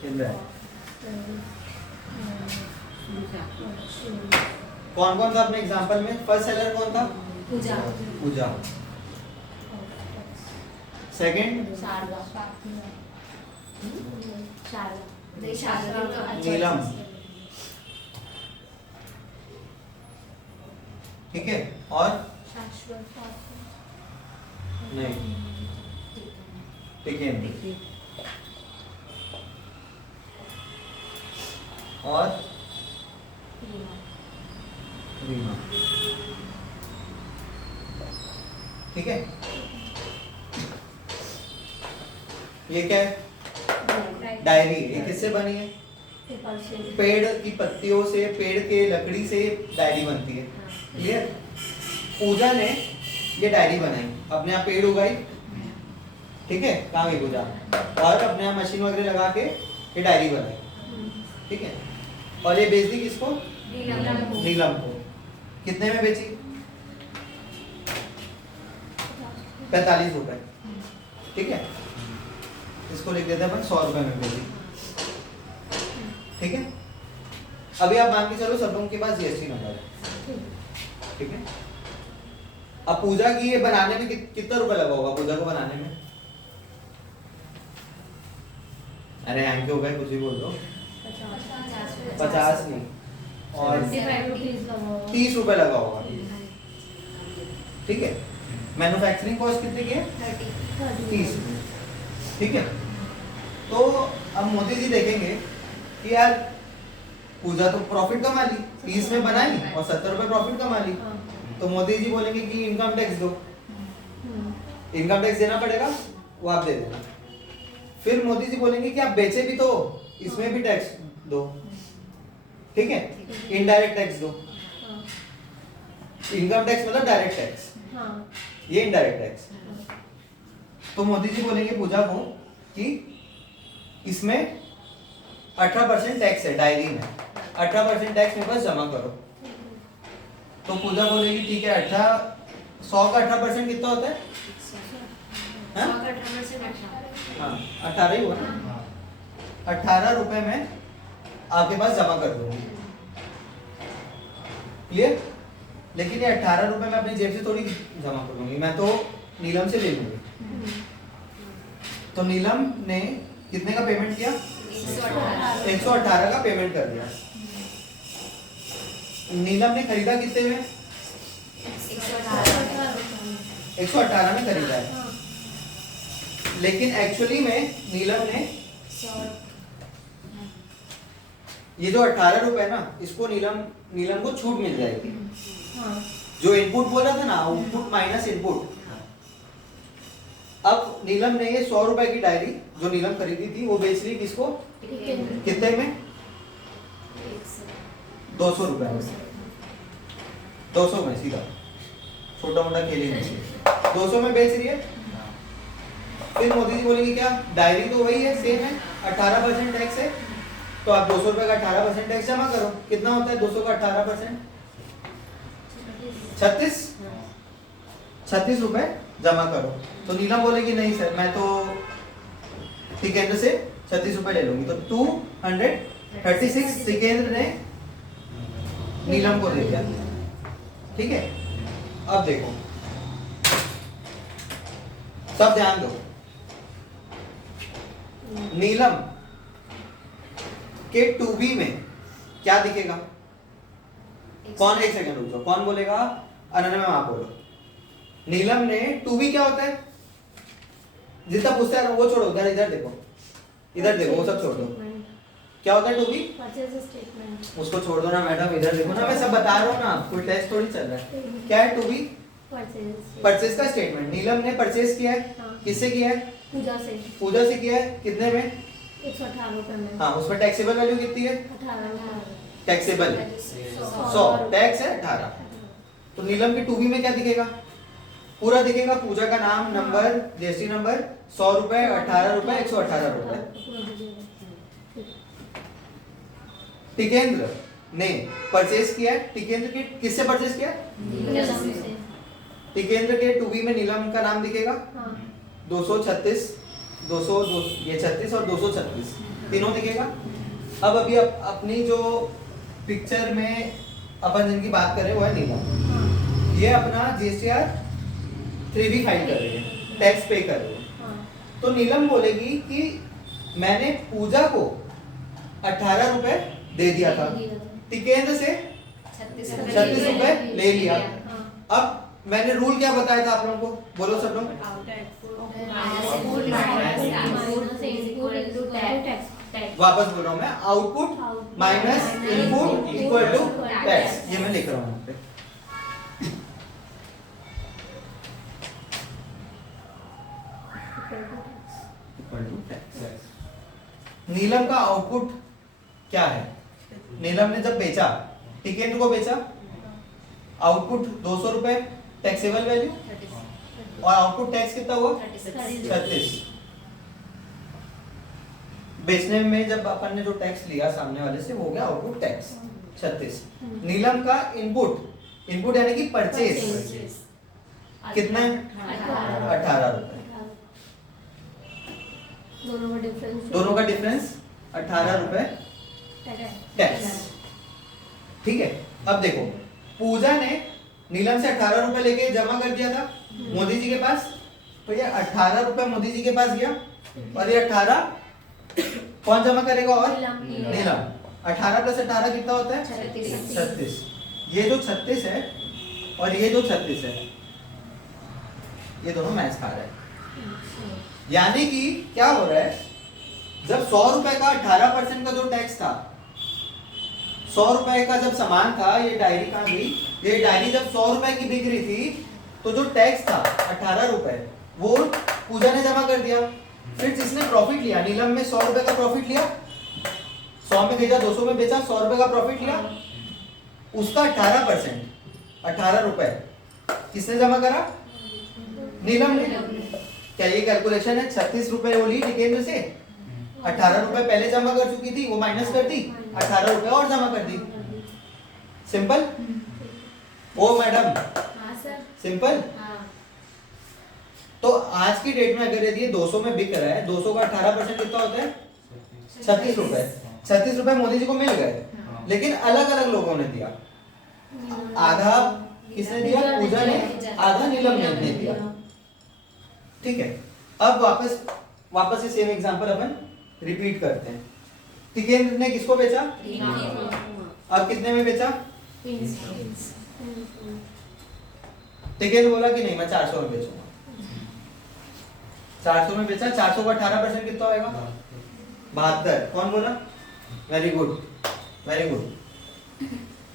इंद्र है। कौन कौन था अपने एग्जांपल में? फर्स्ट सेलर कौन था? पूजा। सेकंड नीलम। ठीक है, और नहीं टिकेंद्र और रीमा। ठीक है, ये क्या है? डायरी। ये किससे बनी है? पेड़ की पत्तियों से, पेड़ के लकड़ी से डायरी बनती है। क्लियर? पूजा ने ये डायरी बनाई, अपने यहाँ पेड़ उगाई, ठीक है, काम है पूजा, और अपने यहाँ मशीन वगैरह लगा के ये डायरी बनाई, ठीक है, और ये बेच दी किसको? नीलम को। कितने में बेची? 45 रुपए, ठीक है। इसको लिख देते हैं अपन 100 रुपए में बेची, ठीक है। अभी आप मान के चलो सब लोगों के पास जीएसटी नंबर है, ठीक है। अब पूजा की ये बनाने में कितना रुपए लगा होगा पूजा को बनाने में? अरे यहाँ हो गए, कुछ भी बोल दो। 50 नहीं, और 30 रुपए लगा होगा, ठीक है। मैन्युफैक्चरिंग कॉस्ट कितने की है? 30, ठीक है। तो अब मोदी जी देखेंगे कि यार पूजा तो प्रॉफिट कमा ली, 30 में बनाई और 70 रुपए प्रॉफिट कमा ली, तो मोदी जी बोलेंगे कि इनकम टैक्स दो, इनकम टैक्स देना पड़ेगा, वो आप दे देना। फिर मोदी जी बोलेंगे कि आप बेचे भी तो इसमें भी टैक्स दो, ठीक है, इनडायरेक्ट टैक्स दो। इनकम टैक्स मतलब डायरेक्ट टैक्स, ये इनडायरेक्ट टैक्स। तो मोदी जी बोलेंगे पूजा को कि इसमें 18% टैक्स है, डायरी में 18% टैक्स मेरे पास जमा करो। तो पूजा बोलेगी ठीक है, 100 का 18% कितना होता है? हाँ 18 ही हुआ ना, 18 रुपए में आपके पास जमा कर दूंगी, क्लियर। लेकिन ये 18 रुपए मैं अपनी जेब से थोड़ी जमा कर दूंगी, मैं तो नीलम से ले लूंगी। तो नीलम ने कितने का पेमेंट किया? 118 का पेमेंट कर दिया। नीलम ने खरीदा कितने में? 118 में खरीदा है, लेकिन एक्चुअली में नीलम ने ये जो 18 रुपए है ना, इसको नीलम को छूट मिल जाएगी। जो इनपुट बोला था ना, आउटपुट माइनस इनपुट। अब नीलम ने ये 100 रुपए की डायरी जो नीलम खरीदी थी वो बेच ली किसको? कितने में? 200 रुपए में, 200 में सीधा, छोटा मोटा खेल ही नहीं, 200 में बेच रही है। फिर मोदी जी बोलेंगे क्या, डायरी तो वही है, सेम है, 18% टैक्स है, तो आप 200 रुपए का 18% टैक्स जमा करो। कितना होता है 200 का 18%? 36 रुपए जमा करो। तो नीलम बोलेगी नहीं सर, मैं तो टिकेंद्र से 36 रुपए ले लूंगी। तो 236 टिकेंद्र ने नीलम को दे दिया, ठीक है। अब देखो, सब ध्यान दो, नीलम के 2B में क्या दिखेगा? कौन, एक सेकंड रुक जाओ, कौन बोलेगा? अनन्या मैम आप बोलो। नीलम ने 2B क्या होता है? जितना पूछते हैं वो छोड़ो, इधर देखो, इधर देखो, वो सब छोड़ दो। क्या होता है 2B? स्टेटमेंट। उसको छोड़ दो ना मैडम, इधर देखो ना, मैं सब बता रहा हूँ ना, कोई टेस्ट थोड़ी चल रहा है। क्या है 2B? परचेज का स्टेटमेंट। नीलम ने परचेज किया है, किससे किया है? पूजा से किया है। कितने में? 118 रुपए में। हाँ, उसमें टैक्सेबल वैल्यू कितनी है? 18। टैक्सेबल 100, टैक्स है 18। तो नीलम के 2B में क्या दिखेगा? पूरा दिखेगा, पूजा का नाम, नंबर, जीएसटी नंबर, 100 रुपए, 18 रुपए, 118 रुपए। टिकेंद्र ने परचेज किया है, टिकेंद्र के किससे परचेज किया? टिकेंद्र के 2B में नीलम का नाम दिखेगा, 236, 200, ये 36 और 236 तीनों दिखेगा। अब अभी अपनी जो पिक्चर में अपन जिनकी बात कर रहे हैं वो है नीलम। ये अपना जीएसटीआर 3B फाइल कर रही है, टैक्स पे कर रही है। तो नीलम बोलेगी कि मैंने पूजा को 18 रुपए दे दिया था, टिकेंद्र से 36 रुपए ले लिया। अब मैंने रूल क्या बताया था आप लोगों को, बोलो सब लोग। वापस बोल रहा हूँ मैं, output minus input equal to tax. ये मैं लिख रहा हूँ यहाँ पे। Equal to tax. नीलम का आउटपुट क्या है? नीलम ने जब बेचा, टिकेंद्र को बेचा, आउटपुट 200 रुपए टैक्सेबल वैल्यू, और आउटपुट टैक्स कितना हुआ? 36। बेचने में जब अपन ने जो टैक्स लिया सामने वाले से, वो हो गया आउटपुट टैक्स 36। नीलम का इनपुट यानी कि परचेज कितना है? 18 रुपए। दोनों का डिफरेंस 18 रुपए टैक्स। ठीक है, अब देखो पूजा ने नीलम से 18 रुपए लेके जमा कर दिया था मोदी जी के पास, तो ये 18 रुपए मोदी जी के पास गया, और ये 18 कौन जमा करेगा? और नीलम। 18 प्लस 18 कितना होता है? 36। ये जो 36 है और ये जो 36 है, ये दोनों मैच खा रहे हैं। यानी कि क्या हो रहा है, जब 100 रुपए का 18% का जो टैक्स था, 100 रुपए का जब सामान था, ये डायरी कहाँ गई? ये डायरी जब 100 रुपए की बिक रही थी, तो जो टैक्स था 18 रुपए, वो पूजा ने जमा कर दिया। फिर जिसने प्रॉफिट लिया, नीलम में 100 रुपए का प्रॉफिट लिया, 100 में बेचा, 200 में बेचा, 100 रुपए का प्रॉफिट लिया, उसका 18% 18 रुपए किसने जमा करा? नीलम ने। क्या ये कैलकुलेशन है? 36 रुपए वो ली टिकेंद्र से, 18 रुपए पहले जमा कर चुकी थी, वो माइनस कर दी, 18 रुपए और जमा कर दी। सिंपल? ओ मैडम, सिंपल? तो आज की डेट में अगर यदि ये 200 में बिक रहा है, 200 का 18% कितना होता है? 36 रुपए। 36 रुपए मोदी जी को मिल गए, लेकिन अलग अलग लोगों ने दिया। आधा किसने दिया? पूजा ने, आधा नीलम ने दिया। ठीक है, अब वापस से सेम एग्जांपल अपन रिपीट करते हैं। टिकेंद्र ने किसको बेचा? अब कितने में बेचा? टिकेंद्र बोला कि नहीं मैं 400 में बेचूंगा। 400 में बेचा, 400 का 18% कितना होगा? 72। कौन बोला? Very good, very good.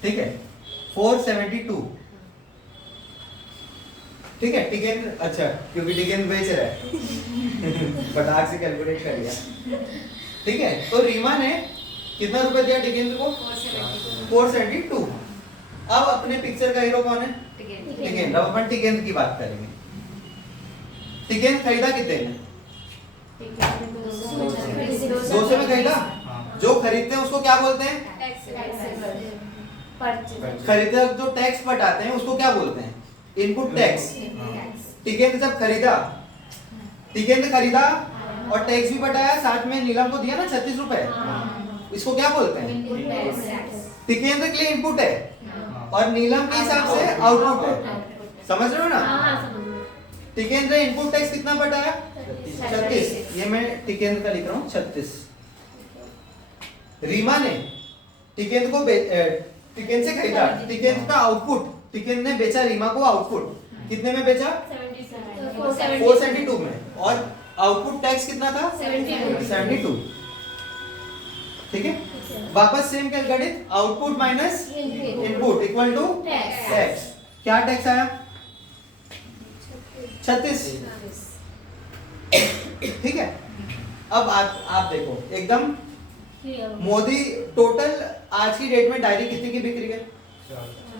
ठीक है, 472। ठीक है, टिकेंद्र, अच्छा क्योंकि टिकेंद्र बेच रहा है फटाक से कैलकुलेट कर लिया। ठीक है, तो रीमा ने कितना रुपए दिया टिकेंद्र को? 472। अब अपने पिक्चर का हीरो कौन है? टिकेंद्र। अब अपन टिकेंद्र की बात करेंगे। टिकेंद्र खरीदा कितने में? 200 में खरीदा। जो खरीदते हैं उसको क्या बोलते हैं? खरीदते जो टैक्स बटाते हैं उसको क्या बोलते हैं? Input tax. टिकेंद्र जब खरीदा, टिकेंद्र खरीदा और टैक्स भी बटाया, साथ में नीलम को दिया ना 36 रुपए, इसको क्या बोलते हैं? टिकेंद्र के लिए इनपुट है और नीलम के हिसाब से आउटपुट है। समझ रहे हो ना? टिकेंद्र इनपुट टैक्स कितना बटाया? 36। ये मैं टिकेंद्र का लिख रहा हूँ 36। रीमा ने टिकेंद्र को टिकेंद्र से खरीदा, टिकेंद्र का आउटपुट, टिकेंद्र ने बेचा रीमा को आउटपुट कितने में बेचा? 472 में, और आउटपुट टैक्स कितना था? 72। ठीक है, वापस सेम गणित, output minus input equal to tax. क्या टैक्स आया? 36। ठीक है, अब आप देखो एकदम मोदी टोटल आज की डेट में डायरी कितने की बिक रही है?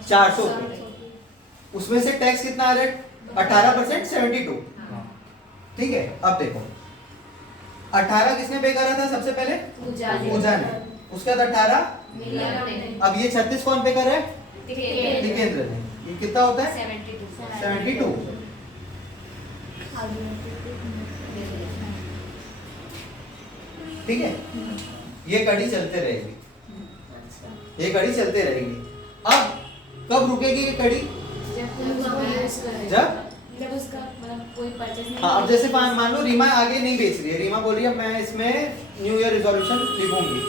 400 की। उसमें से टैक्स कितना आ रहा है? 18% 72। ठीक है, अब देखो 18 किसने पे करा था सबसे पहले? पूजा ने। उसके बाद 18, अब ये 36 कौन पे कर रहा है? टिकेंद्र ने। ये कितना होता है? 72। ठीक है, ये कड़ी चलते रहेगी, ये कड़ी चलते रहेगी। अब कब रुकेगी ये कड़ी? जब कोई परचेज नहीं। हाँ, अब जैसे मान लो रीमा आगे नहीं बेच रही है, रीमा बोल रही है मैं इसमें न्यू ईयर रिजोल्यूशन लिखूंगी,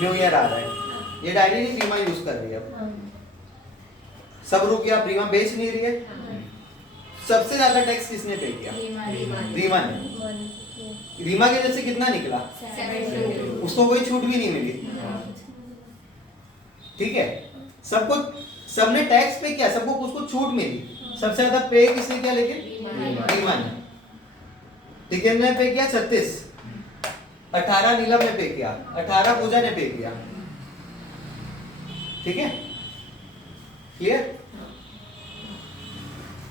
न्यू ईयर आ रहा है, ये डायरी नहीं रीमा यूज कर रही है। अब सब रुक गया, रीमा बेच नहीं रही है। सबसे ज्यादा टैक्स किसने पे किया? रीमा ने। रीमा के जैसे कितना निकला? 72। उसको कोई छूट भी नहीं मिली। ठीक है, सबको, सबने टैक्स पे किया, सबको उसको छूट मिली। सबसे ज्यादा पे किसने किया? लेकिन रीमा ने। टिकेंद्र ने पे किया 36। 18 नीलम ने पे किया, 18 पूजा ने पे किया, ठीक है, क्लियर?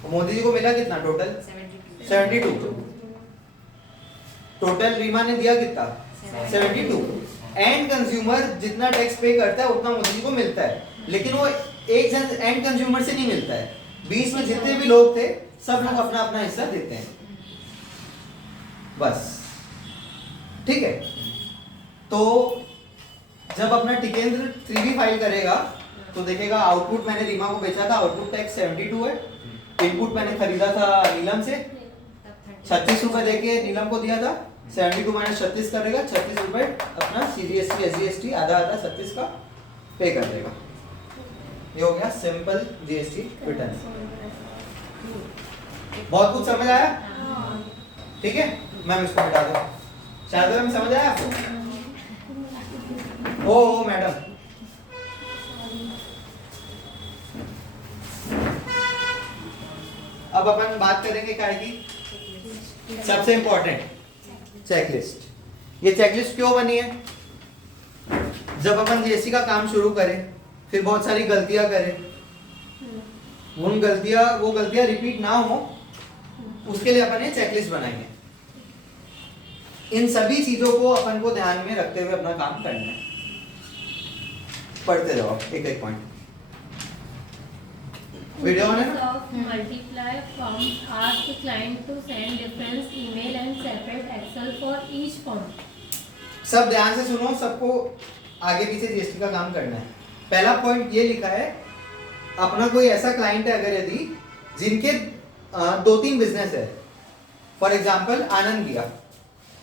मोदी जी को मिला कितना टोटल? 72। टोटल रीमा ने दिया कितना? 72। एंड कंज्यूमर जितना टैक्स पे करता है उतना मोदी जी को मिलता है, लेकिन वो एक जन एंड कंज्यूमर से नहीं मिलता है, बीच में जितने भी लोग थे सब लोग अपना अपना हिस्सा देते हैं, बस, ठीक है। तो जब अपना टिकेंद्र 3B फाइल करेगा तो देखेगा आउटपुट मैंने रीमा को बेचा था, आउटपुट टैक्स 72 है, इनपुट मैंने खरीदा था नीलम से 36 रुपए देके नीलम को दिया था, 72 माइनस 36 करेगा, 36 रुपए अपना CGST SGST आधा आधा 36 का पे कर देगा। ये हो गया सिंपल GST रिटर्न। बहुत कुछ समझ आया? ठीक है, मैम इसको हटा दो। शायद मैम समझ आया आपको? ओ मैडम, अब अपन बात करेंगे क्या है कि सबसे इंपॉर्टेंट चेकलिस्ट। ये चेकलिस्ट क्यों बनी है? जब अपन GST का काम शुरू करें फिर बहुत सारी गलतियां करें, वो गलतियां रिपीट ना हो उसके लिए अपन ये चेकलिस्ट बनाएंगे। इन सभी चीजों को अपन को ध्यान में रखते हुए अपना काम करना है। पढ़ते रहो एक एक पॉइंट। वीडियो में multiply forms ask the client to send different email and separate Excel for each form. सब ध्यान से सुनो, सबको आगे पीछे GST का काम करना है। पहला पॉइंट ये लिखा है, अपना कोई ऐसा क्लाइंट है अगर यदि जिनके 2-3 बिजनेस है, फॉर एग्जांपल आनंद किया,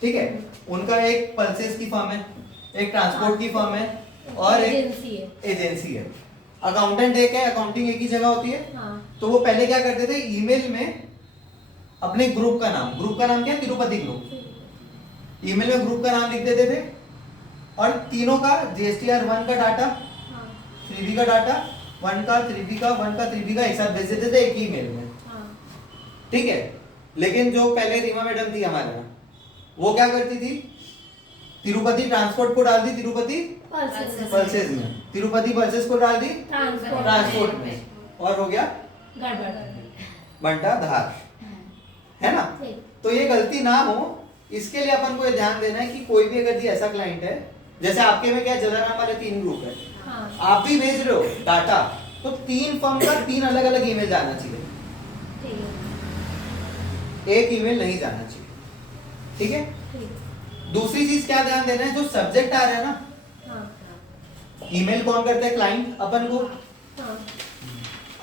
ठीक है, उनका एक पल्सेस की फर्म है, एक ट्रांसपोर्ट की फर्म है और एक एजेंसी है। अकाउंटेंट एक है, अकाउंटिंग एक ही जगह होती है। तो वो पहले क्या करते थे, ईमेल में अपने ग्रुप का नाम क्या है, तिरुपति ग्रुप, ईमेल में ग्रुप का नाम लिख देते थे और तीनों का GSTR 1 का डाटा, 3B का डाटा, 1 का 3B का 1 का 3B का एक साथ भेज देते थे एक ही ईमेल में, ठीक है। लेकिन जो पहले रीमा मैडम थी हमारे यहाँ, वो क्या करती थी, तिरुपति ट्रांसपोर्ट को डाल दी तिरुपति पल्सेस में, तिरुपति पल्सेस को डाल दी ट्रांसपोर्ट में, और हो गया बंटा धार, है ना। तो ये गलती ना हो इसके लिए अपन को ये ध्यान देना है कि कोई भी अगर जी ऐसा क्लाइंट है, जैसे आपके में क्या जलाराम वाले 3 ग्रुप है, आप भी भेज रहे हो डाटा, तो 3 फर्म का 3 अलग अलग ईमेल जाना चाहिए, एक ईमेल नहीं जाना चाहिए, ठीक है। दूसरी चीज क्या ध्यान देना है, जो सब्जेक्ट आ रहा है ना, ईमेल कौन करता है, क्लाइंट अपन को।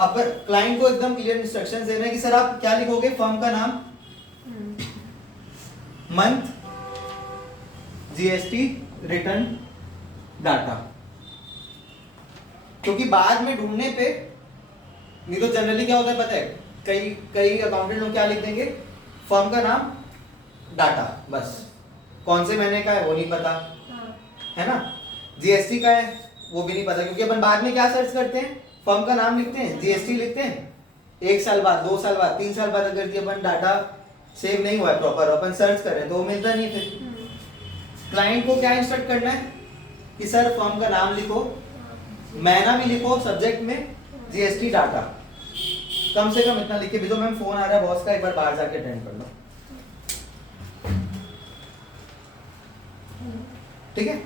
अपन क्लाइंट को एकदम क्लियर इंस्ट्रक्शंस देना है कि सर आप क्या लिखोगे, फर्म का नाम, मंथ, GST, रिटर्न, डाटा, क्योंकि बाद में ढूंढने पे, नहीं तो जनरली क्या होता है पता है, कई अकाउंटेंट लोग क्या लिख देंगे, फर्म का नाम, डाटा, बस, कौन से महीने का है वो नहीं पता, है ना, GST का है वो भी नहीं पता, क्योंकि अपन बाद में क्या सर्च करते हैं, फर्म का नाम लिखते हैं, GST लिखते हैं, 1 साल बाद, 2 साल बाद, 3 साल बाद अगर अपन डाटा सेव नहीं हुआ है प्रॉपर, अपन सर्च करें तो वो मिलता नहीं। फिर क्लाइंट को क्या इंस्ट्रक्ट करना है कि सर फर्म का नाम लिखो, महीना भी लिखो सब्जेक्ट में, GST डाटा, कम से कम इतना लिख के भेजो। मैम फोन आ रहा है बॉस का, एक बार बाहर जाके अटेंड कर लो, ठीक है।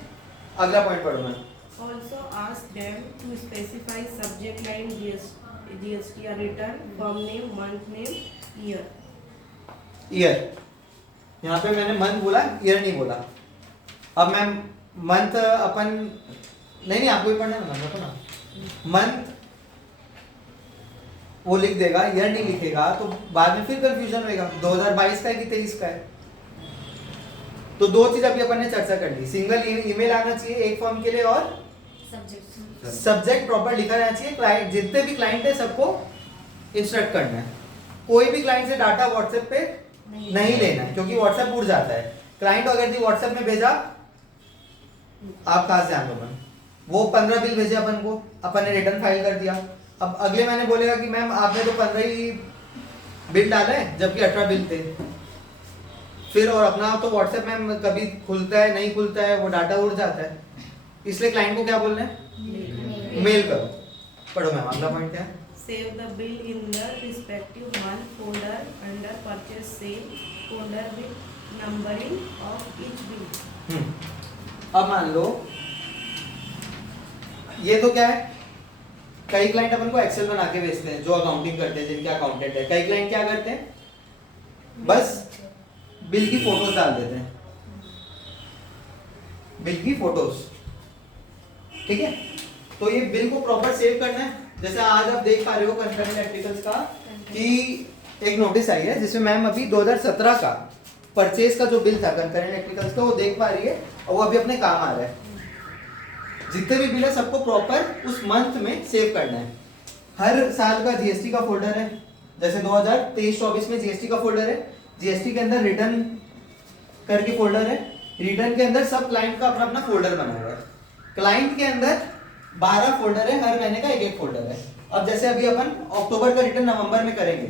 अगला पॉइंट पढ़ो ma'am. Also ask them to specify subject line GSTR return, firm name, month name, year. Year, यहाँ पे मैंने मंथ बोला, ईयर नहीं बोला। अब मैम मंथ अपन नहीं आपको ही पढ़ना है ना, मंथ वो लिख देगा, ईयर नहीं लिखेगा तो बाद में फिर कंफ्यूजन होएगा, 2022 का है कि 23 का है। तो 2 चीज अभी अपन ने चर्चा कर ली, सिंगल ईमेल आना चाहिए एक फॉर्म के लिए और सब्जेक्ट प्रॉपर लिखा रहना चाहिए। क्लाइंट जितने भी क्लाइंट है सबको इंस्ट्रक्ट करना है, कोई भी क्लाइंट से डाटा व्हाट्सएप पे नहीं लेना है, क्योंकि व्हाट्सएप उड़ जाता है। क्लाइंट अगर जी व्हाट्सएप में भेजा, आप कहाँ से आने बन, वो 15 बिल भेजे अपन को, अपन ने रिटर्न फाइल कर दिया। अब अगले महीने बोलेगा कि मैम आपने तो 15 ही बिल डाला है जबकि 18 बिल थे, फिर और अपना तो व्हाट्सएप में कभी खुलता है नहीं खुलता है, वो डाटा उड़ जाता है, इसलिए क्लाइंट को क्या बोलना है, मेल करो। पढ़ो मैम अगला पॉइंट क्या है? Save the bill in the respective month folder under purchase sale folder with numbering of each bill. अब मान लो ये तो क्या है, कई क्लाइंट अपन को एक्सेल बना के भेजते हैं जो अकाउंटिंग करते हैं, जिनके अकाउंटेंट है। कई क्लाइंट क्या करते हैं, बस बिल की फोटोज डाल देते हैं, बिल की फोटोज, ठीक है। तो ये बिल को प्रॉपर सेव करना है। जैसे आज आप देख पा रहे हो कंसर्न इलेक्ट्रिकल्स का कि एक नोटिस आई है जिसमें मैम अभी 2017 का परचेज का जो बिल था कंसर्न इलेक्ट्रिकल्स का वो देख पा रही है और वो अभी अपने काम आ रहा है। जितने भी बिल है सबको प्रॉपर उस मंथ में सेव करना है। हर साल का जीएसटी का फोल्डर है, जैसे 2023-24 में जीएसटी का फोल्डर है, जीएसटी के अंदर रिटर्न करके फोल्डर है, रिटर्न के अंदर सब क्लाइंट का अपना अपना फोल्डर बना हुआ है। क्लाइंट के अंदर 12 फोल्डर है, हर महीने का एक एक फोल्डर है। अब जैसे अभी अपन अक्टूबर का रिटर्न नवंबर में करेंगे,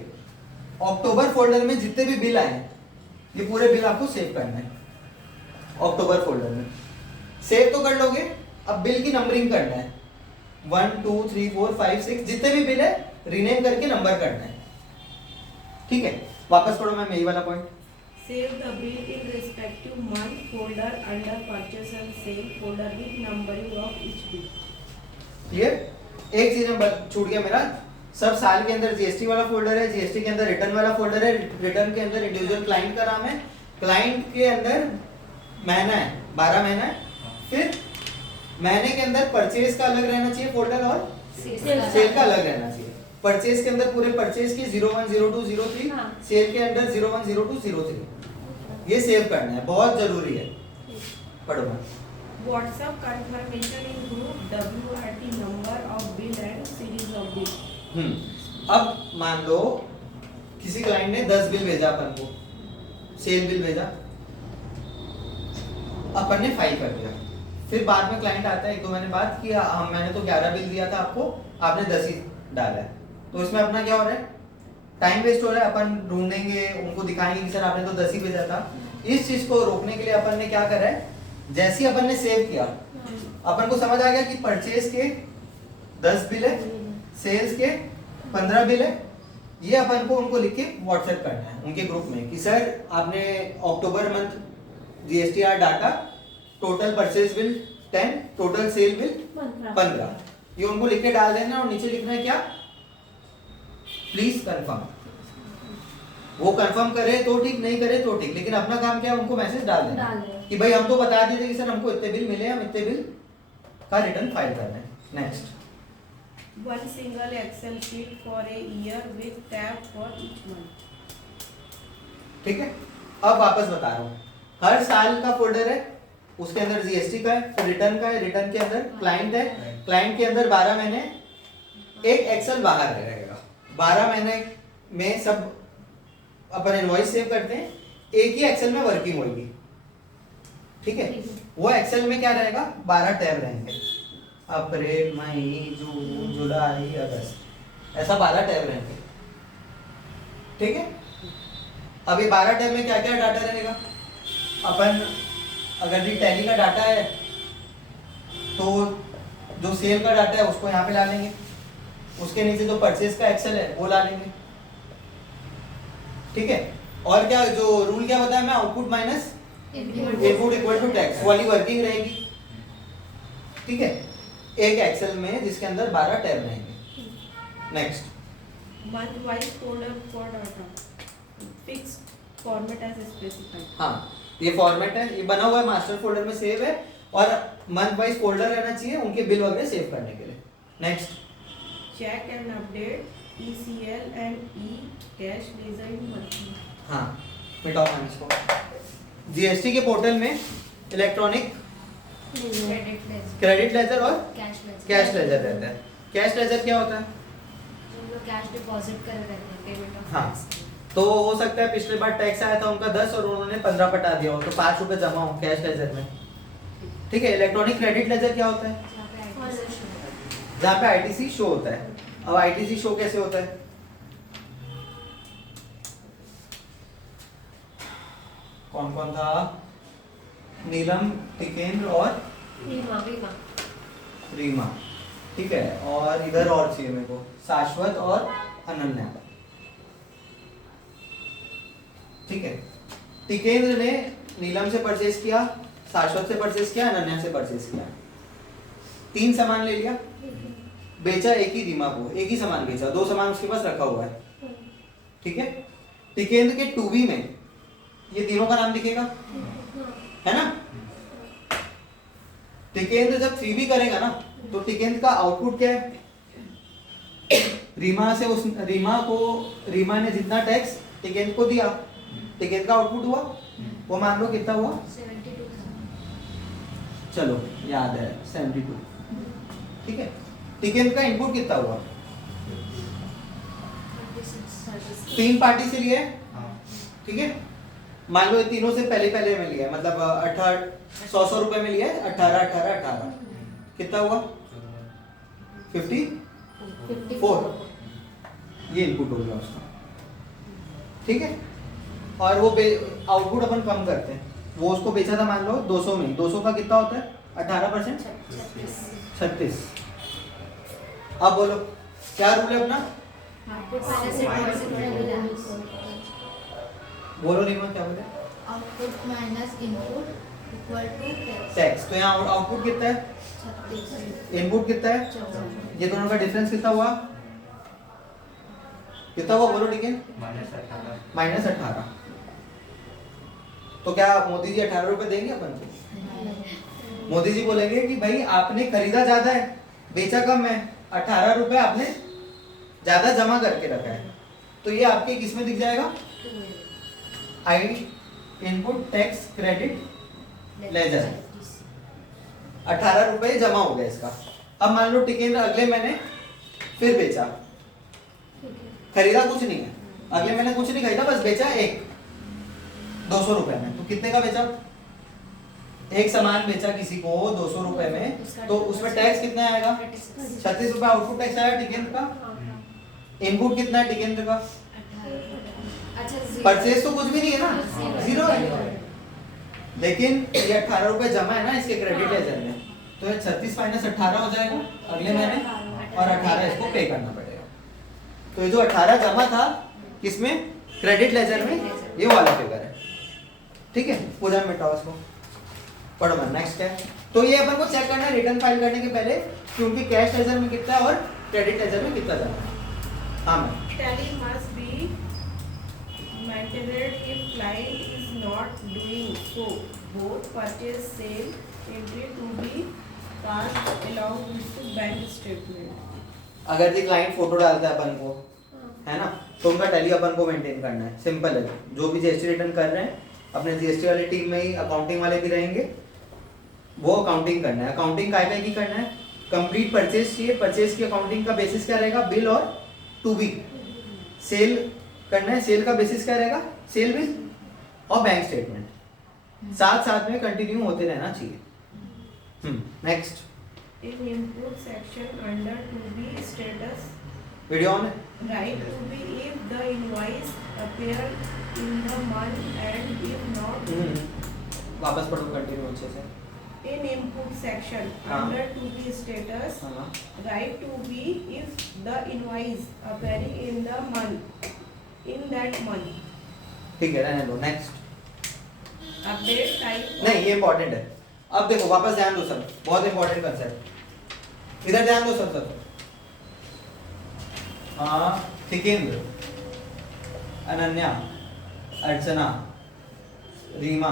अक्टूबर फोल्डर में जितने भी बिल आए ये पूरे बिल आपको सेव करना है अक्टूबर फोल्डर में। सेव तो कर लोगे, अब बिल की नंबरिंग करना है, 1 2 3 4 5 6 जितने भी बिल है रीनेम करके नंबर करना है, ठीक है। वापस पढ़ो मैम यही वाला point. Save the bill in respective month folder under purchase and sale folder with numbering of each bill. Clear? एक चीज में छूट गया मेरा, सब साल के अंदर जीएसटी वाला फोल्डर है, जीएसटी के अंदर रिटर्न वाला फोल्डर है, रिटर्न के अंदर इंडिविजुअल क्लाइंट का नाम है, क्लाइंट के अंदर महीना है, 12 महीना है, फिर महीने के अंदर परचेज का अलग रहना चाहिए फोल्डर और सेल का अलग रहना चाहिए। परचेज के अंदर पूरे परचेज की 01 02 03, सेल के अंदर 01 02 03, ये सेव करना है, बहुत जरूरी है। पढ़ो ma'am. WhatsApp confirmation in group WRT number of bill and series of bill. अब मान लो किसी क्लाइंट ने 10 बिल भेजा अपन को, सेल बिल भेजा, अपन ने फाइल कर दिया, फिर बाद में क्लाइंट आता है 1-2 महीने बाद कि मैंने तो 11 बिल दिया था आपको, आपने 10 ही डाला है। तो इसमें अपना क्या हो रहा है, टाइम वेस्ट हो रहा है। अपन ढूंढेंगे, उनको दिखाएंगे कि सर आपने तो 10 ही भेजा था। इस चीज को रोकने के लिए अपन ने क्या करा है, जैसे ही अपन ने सेव किया अपन को समझ आ गया कि परचेज के 10 बिल है, सेल्स के 15 बिल है, ये अपन को उनको लिख के व्हाट्सएप करना है उनके ग्रुप में कि सर आपने October month GSTR data, total purchase bill 10, total sale bill 15, ये उनको लिख के डाल देना और नीचे लिखना है क्या, प्लीज कंफर्म। वो कंफर्म करे तो ठीक, नहीं करे तो ठीक, लेकिन अपना काम क्या है, उनको मैसेज डाल देना कि भाई हम तो बता देते कि सर हमको इतने बिल मिले, हम इतने बिल का रिटर्न फाइल करना है। Next, One single Excel sheet for a year with tab for each month. ठीक है। अब वापस बता रहा हूँ, हर साल का फोल्डर है, उसके अंदर जीएसटी का है, फिर रिटर्न का है, रिटर्न के अंदर क्लाइंट है, क्लाइंट के अंदर 12 महीने, एक एक्सेल बाहर रहेगा। 12 महीने में सब अपन इनवॉइस सेव करते हैं, एक ही एक्सेल में वर्किंग होगी, ठीक है। वो एक्सेल में क्या रहेगा, 12 टैब रहेंगे, अप्रैल मई जून जुलाई अगस्त, ऐसा 12 टैब रहेंगे, ठीक है। अभी 12 टैब में क्या क्या डाटा रहेगा, अपन अगर ये टैली का डाटा है तो जो सेल का डाटा है उसको यहाँ पे ला लेंगे, उसके नीचे जो परचेज का एक्सेल है वो ला लेंगे, ठीक है। और क्या, जो रूल क्या बताया मैं, output minus input equal to tax वाली वर्किंग रहेगी, ठीक है, एक एक्सेल में जिसके अंदर 12 टैब रहेंगे। Next, Month wise folder for data. Fixed format as specified. हाँ ये फॉर्मेट है, ये बना हुआ है, मास्टर फोल्डर में सेव है, और मंथ वाइज फोल्डर रहना चाहिए उनके बिल वगैरह सेव करने के लिए। Next, Check and update ECL and E-cash ledger in monthly. हाँ मिटाओ मैम इसको। जीएसटी के पोर्टल में इलेक्ट्रॉनिक क्रेडिट लेजर और कैश लेजर रहता है। कैश लेजर क्या होता है, कैश डिपॉजिट कर रहे हैं पेमेंट ऑफ हाँ, तो हो सकता है पिछले बार टैक्स आया था उनका 10 और उन्होंने 15 पटा दिया हो, तो 5 रुपए जमा हो कैश लेजर में, ठीक है। इलेक्ट्रॉनिक क्रेडिट लेजर क्या होता है, जहाँ पे आईटीसी शो होता है। अब आईटीसी शो कैसे होता है, कौन कौन था? नीलम, टिकेंद्र और रीमा रीमा, ठीक है। और इधर और चाहिए मेरे को, शाश्वत और अनन्या, ठीक है। टिकेंद्र ने नीलम से परचेज किया, शाश्वत से परचेज किया, अनन्या से परचेज किया, 3 सामान ले लिया, बेचा एक ही रीमा को, एक ही सामान बेचा, 2 सामान उसके पास रखा हुआ है, ठीक है। टिकेंद्र के 2B में ये तीनों का नाम दिखेगा, है ना। टिकेंद्र जब 3B करेगा ना, तो टिकेंद्र का आउटपुट क्या है? रीमा ने जितना टैक्स टिकेंद्र को दिया, टिकेंद्र का आउटपुट हुआ, वो मान लो कितना हुआ? 72। चलो याद है 72, ठीक है। टिकेंद्र का इनपुट कितना हुआ? 3 पार्टी से लिए, ठीक है। मान लो ये तीनों से पहले में लिया है, मतलब 100 रुपए में लिया है, 18 कितना हुआ? 54, ये इनपुट हो गया उसका, ठीक है। और वो आउटपुट अपन कम करते हैं, वो उसको बेचा था मान लो 200 में, 200 का कितना होता है? 18%, 36। अब बोलो क्या रूल है अपना? बोलो रीमा क्या बोले? Output minus input equal to tax. तो यहाँ आउटपुट कितना है? 36। इनपुट कितना है? ये दोनों का डिफरेंस कितना हुआ? कितना हुआ बोलो? ठीक है, -18। तो क्या मोदी जी 18 रुपए देंगे अपन को? मोदी जी बोलेंगे कि भाई आपने खरीदा ज्यादा है, बेचा कम है, 18 रुपए आपने ज्यादा जमा करके रखा है, तो ये आपके किस में दिख जाएगा? आई इनपुट टैक्स क्रेडिट लेजर, 18 रुपए जमा हो गया इसका। अब मान लो टिकेंद्र अगले महीने फिर बेचा, खरीदा कुछ नहीं है, अगले महीने कुछ नहीं खरीदा, बस बेचा एक 200 रुपए में, तो कितने का बेचा? एक सामान बेचा किसी को 200 रुपए में, तो उसमें टैक्स कितना आएगा? 36 रुपए आउटपुट टैक्स आया टिकेंद्र का। इनपुट कितना है टिकेंद्र का? परचेज तो कुछ भी नहीं है ना, 0 है, लेकिन ये 18 रुपए जमा है ना इसके क्रेडिट लेजर में, तो ये 36 माइनस 18 हो जाएगा अगले महीने, और 18 इसको पे करना पड़ेगा। तो ये जो 18 जमा था किसमें? क्रेडिट लेजर में, ये वाला फिगर है, ठीक है। पूजा में मिटाओ इसको, पढ़ो मैं। नेक्स्ट है, तो ये अपन को चेक करना है रिटर्न फाइल करने के पहले कि उनकी कैश लेजर में कितना है और क्रेडिट लेजर में कितना जमा है। हाँ ma'am. Tally must be maintained if client is not doing so. Both purchase sale entry to be passed along with the bank statement. अगर जी क्लाइंट फोटो डालता है अपन को, है ना, तो उनका टैली अपन को मेंटेन करना है, सिंपल है। जो भी जीएसटी रिटर्न कर रहे हैं, अपने जीएसटी वाली टीम में ही अकाउंटिंग वाले भी रहेंगे, वो अकाउंटिंग करना है। अकाउंटिंग काय की करना है? कंप्लीट परचेज चाहिए, परचेज की अकाउंटिंग का बेसिस क्या रहेगा? बिल और टू बी। सेल करना है, सेल का बेसिस क्या रहेगा? सेल बिल और बैंक स्टेटमेंट, साथ साथ में कंटिन्यू होते रहना चाहिए। Next, In input section under to be status, video on है? write to be if the invoice appear in the month and if not. वापस पढ़ो कंटिन्यू अच्छे से। In input section under to be status, हाँ, write to be if the invoice appearing in the month, in that month. ठीक है, रहने दो। Next, Update type. नहीं ये इंपॉर्टेंट है। अब देखो वापस ध्यान दो सब, बहुत इंपॉर्टेंट कंसेप्ट, इधर ध्यान दो सब। हाँ, टिकेंद्र, अनन्या, अर्चना, रीमा,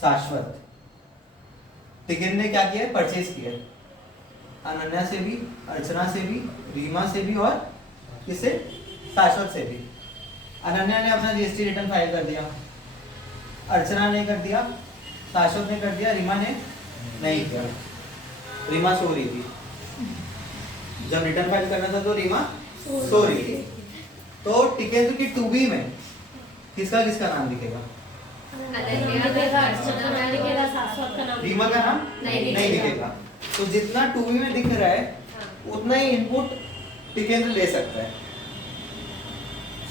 शाश्वत। टिकेंद्र ने क्या किया? परचेज किया, अनन्या से भी, अर्चना से भी, रीमा से भी, और किससे? शाश्वत से भी। अनन्या ने अपना जीएसटी रिटर्न फाइल कर दिया, अर्चना ने कर दिया, शाश्वत ने कर दिया, रीमा ने नहीं किया। रीमा सो रही थी जब रिटर्न फाइल करना था, तो रीमा सो रही थी। तो टिकेंद्र की 2B में किसका किसका नाम दिखेगा? रीमा का नाम नहीं दिखेगा। तो जितना 2B में दिख रहा है उतना ही इनपुट टिकेंद्र ले सकता है,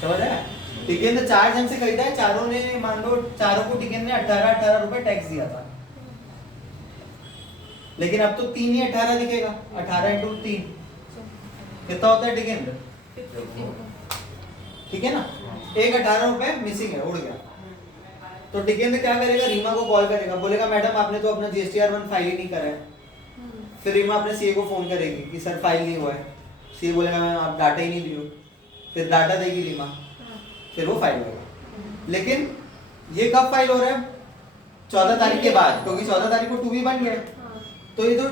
समझ आया? टिकेंद्र 4 जन से खरीदा है, चारों ने मान लो चारों को टिकेंद्र ने 18 रुपए टैक्स दिया था, लेकिन अब तो 3 ही 18 दिखेगा, 18 इंटू 3 कितना होता है टिकेंद्र? ठीक है ना, एक 18 रुपए मिसिंग है, उड़ गया। तो टिकेंद्र क्या करेगा, रीमा को कॉल करेगा, बोलेगा मैडम आपने तो अपना GSTR1 फाइल ही नहीं करा है। फिर रीमा अपने सीए को फोन करेगी कि सर फाइल नहीं हुआ है, सीए बोलेगा मैम आप डाटा ही नहीं दियो, फिर डाटा देगी रीमा, फिर वो फाइल होगा। लेकिन ये कब फाइल हो रहा है? 14 तारीख के बाद, क्योंकि 14 तारीख को 2B बन गया है। तो ये तो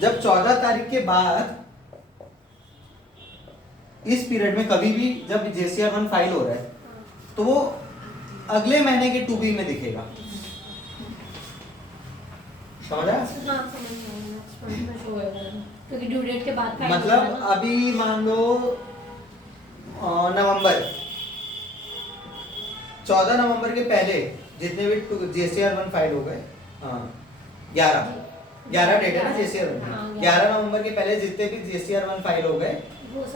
जब 14 तारीख के बाद इस पीरियड में कभी भी जब GSTR1 फाइल हो रहा है तो वो अगले महीने के 2B में दिखेगा। समझ आया? क्योंकि ड्यू डेट के बाद फाइल मतलब होगा ना। अभी मान लो नवंबर 14 नवंबर के पहले जितने भी GSTR1 फाइल हो गए, 11 डेट है ना GSTR1, हाँ, 11 नवंबर के पहले जितने भी GSTR1 फाइल हो गए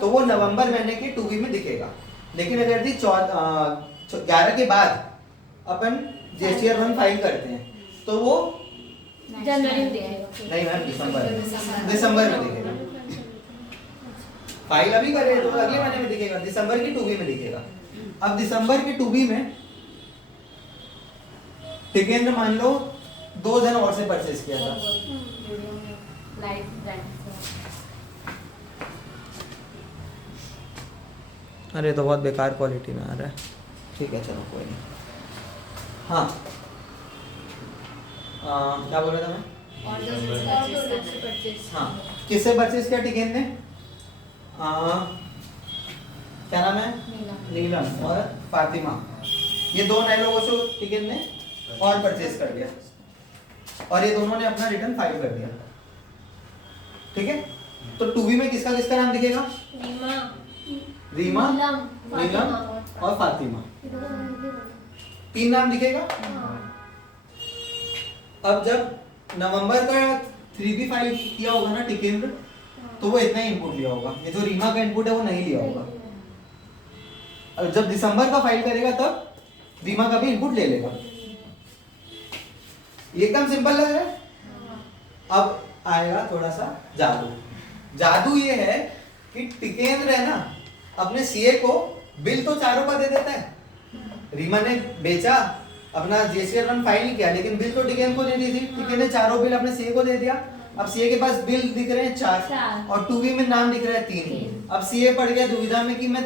तो वो नवंबर महीने के 2B में दिखेगा। लेकिन अगर यदि 11 के बाद अपन GSTR1 फाइल करते हैं तो वो जनवरी में दिखेगा। नहीं मैम दिसंबर में दिखेगा। फाइल अभी करे तो अगले महीने में दिखेगा, दिसंबर की 2B में दिखेगा। अब दिसंबर की 2B में टिकेंद्र मान लो 2 जन और से परचेज किया था, लाइफ ब्रांड अरे तो बहुत बेकार क्वालिटी में आ रहा है, ठीक है चलो कोई नहीं। हाँ क्या बोल रहा था मैं? हाँ किससे परचेज किया टिकेंद्र ने? क्या नाम है? नीलम और फातिमा, ये 2 नए लोगों से टिकेंद्र ने और परचेज कर लिया और ये दोनों ने अपना रिटर्न फाइल कर दिया। ठीक है, तो 2B में किसका किसका नाम दिखेगा? रीमा, नीलम और फातिमा, 3 नाम दिखेगा। अब जब नवंबर का 3B फाइल किया होगा ना टिकेंद्र, तो वो इतना ही इनपुट लिया होगा, ये जो रीमा का इनपुट है वो नहीं लिया होगा। और जब दिसंबर का फाइल करेगा तब रीमा का भी इनपुट ले लेगा। एकदम सिंपल लग रहा है। अब आएगा थोड़ा सा जादू। जादू ये है कि टिकेंद्र है ना अपने सीए को बिल तो चारों का दे देता है। रीमा ने बेचा, अपना GSTR1 फाइल नहीं किया, लेकिन बिल तो टिकेंद्र को दे दी थी। टिकेंद्र ने चारों बिल अपने सीए को दे दिया। अब सीए के पास बिल दिख रहे हैं 4 और 2B में नाम दिख रहा है 3। अब सीए पड़ गया दुविधा में कि मैं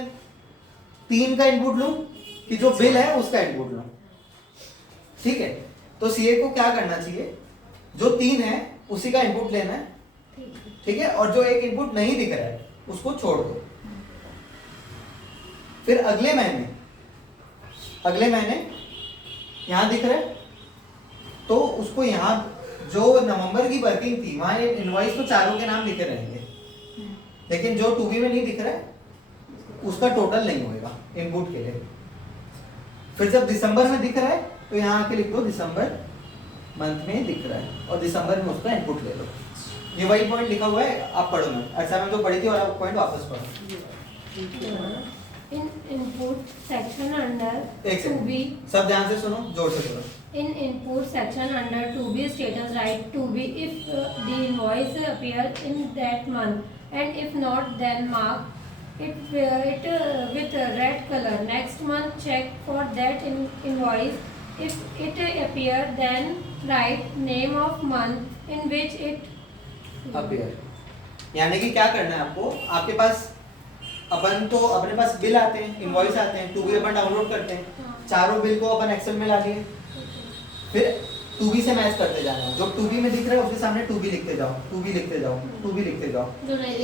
3 का इनपुट लूं कि जो बिल है उसका इनपुट लूं। ठीक है, तो सीए को क्या करना चाहिए, जो 3 है उसी का इनपुट लेना है। ठीक है, और जो एक इनपुट नहीं दिख रहा है उसको छोड़ दो। फिर अगले महीने यहां दिख रहा है तो उसको यहां जो नवंबर की वर्किंग थी वहां इनवॉइस तो चारों के नाम लिखे रहेंगे, लेकिन जो 2B में नहीं दिख रहा है उसका टोटल नहीं होएगा इनपुट के लिए। फिर जब दिसंबर में दिख रहा है तो यहाँ आके लिख दो दिसंबर मंथ में दिख रहा है और दिसंबर में उसका इनपुट ले लो। ये वही पॉइंट लिखा हुआ है, आप पढ़ो ना, अच्छा मैं तो पढ़ी थी और आप पॉइंट वापस पढ़ो। In input section under एक 2B, सेकंड, सब ध्यान से सुनो, जोर से बोलो। in input section under 2B status write 2B if the invoice appear in that month and if not then mark it with a red color. Next month check for that invoice. If it appear then write name of month in which it appear, यानी कि क्या करना है आपको, आपके पास अपन तो अपने पास बिल आते हैं, इनवॉइस आते हैं, 2B अपन डाउनलोड करते हैं, चारों बिल को अपन एक्सेल में ला लिए, फिर 2B से मैच करते जाना है। जो 2B में दिख रहा है उसके सामने 2B लिखते जाओ, 2B लिखते जाओ, 2B लिखते जाओ।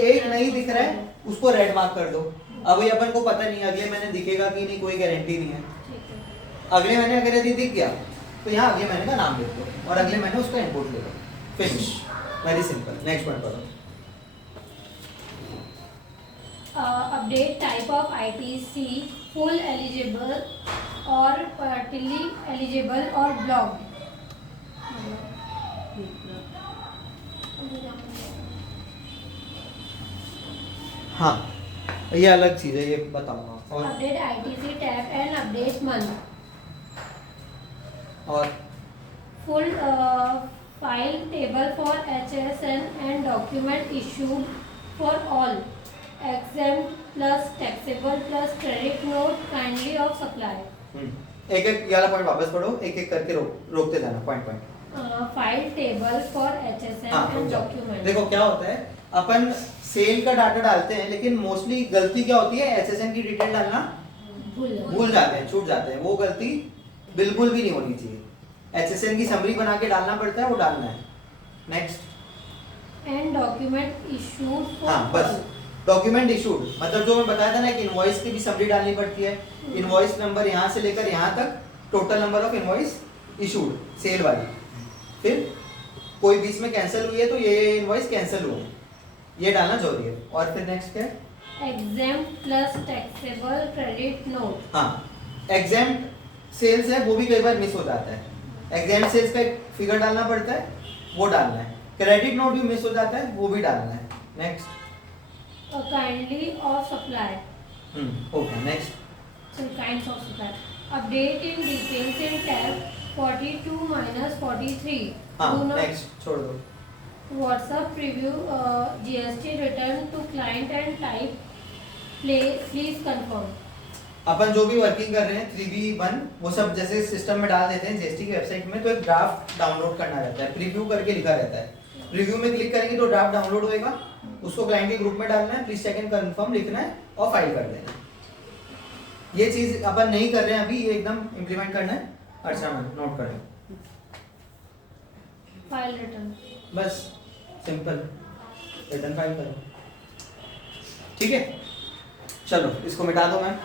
एक नहीं दिख रहा है उसको रेड मार्क कर दो। अब ये अपन को पता नहीं अगले महीने दिखेगा कि नहीं, कोई गारंटी नहीं है। अगले महीने अगर यदि दिख गया तो यहाँ अगले महीने का नाम लिख दो और अगले महीने उसका इनपुट ले लो, finish, very simple. Next point पढ़ो। update type of ITC full eligible or partly eligible or blocked. हाँ, ये अलग चीज है, ये बताऊंगा। और Update ITC tab and update month. और Full file table for HSN and document issued for all. Exempt plus taxable plus credit note kindly of supply. एक एक ये वाला पॉइंट वापस पढ़ो, एक एक करके रोकते जाना point point. File table for HSN हाँ, and document. देखो क्या होता है, अपन सेल का डाटा डालते हैं लेकिन मोस्टली गलती क्या होती है, एचएसएन की डिटेल डालना भूल जाते हैं, छूट जाते हैं। वो गलती बिल्कुल भी नहीं होनी चाहिए। एचएसएन की समरी बना के डालना पड़ता है, वो डालना है। Next. And document issued for हाँ all. बस, डॉक्यूमेंट इशूड मतलब जो मैं बताया था ना कि इनवॉइस की भी समरी डालनी पड़ती है। इनवॉइस नंबर यहाँ से लेकर यहाँ तक, total number of invoice issued sale वाली, फिर कोई बीच में कैंसिल हुई है तो ये इनवॉइस कैंसिल हुआ है, ये डालना जरूरी है। और फिर नेक्स्ट क्या है, Exempt plus taxable credit note. हाँ एग्जाम्प्ट सेल्स है, वो भी कई बार मिस हो जाता है। एग्जाम्प्ट सेल्स का एक फिगर डालना पड़ता है, वो डालना है। क्रेडिट नोट भी मिस हो जाता है, वो भी डालना है। Next. Kindly of supply. Okay next. Some kinds of supply. Update in details in tab 42 minus 43. हाँ Do not नेक्स्ट छोड़ दो। WhatsApp preview GST return to client and type please confirm. अपन जो भी वर्किंग कर रहे हैं 3B1 वो सब जैसे सिस्टम में डाल देते हैं जीएसटी की वेबसाइट में, तो एक ड्राफ्ट डाउनलोड करना रहता है, प्रीव्यू करके लिखा रहता है। प्रीव्यू में क्लिक करेंगे तो ड्राफ्ट डाउनलोड होएगा, उसको क्लाइंट के ग्रुप में डालना है, प्लीज चेक एंड कंफर्म लिखना है और फाइल कर देना है। ये चीज अपन नहीं कर रहे हैं अभी, ये एकदम इम्प्लीमेंट करना है। अच्छा मैम नोट करें, File return. बस सिंपल रिटर्न फाइल करो। ठीक है, चलो इसको मिटा दो मैम।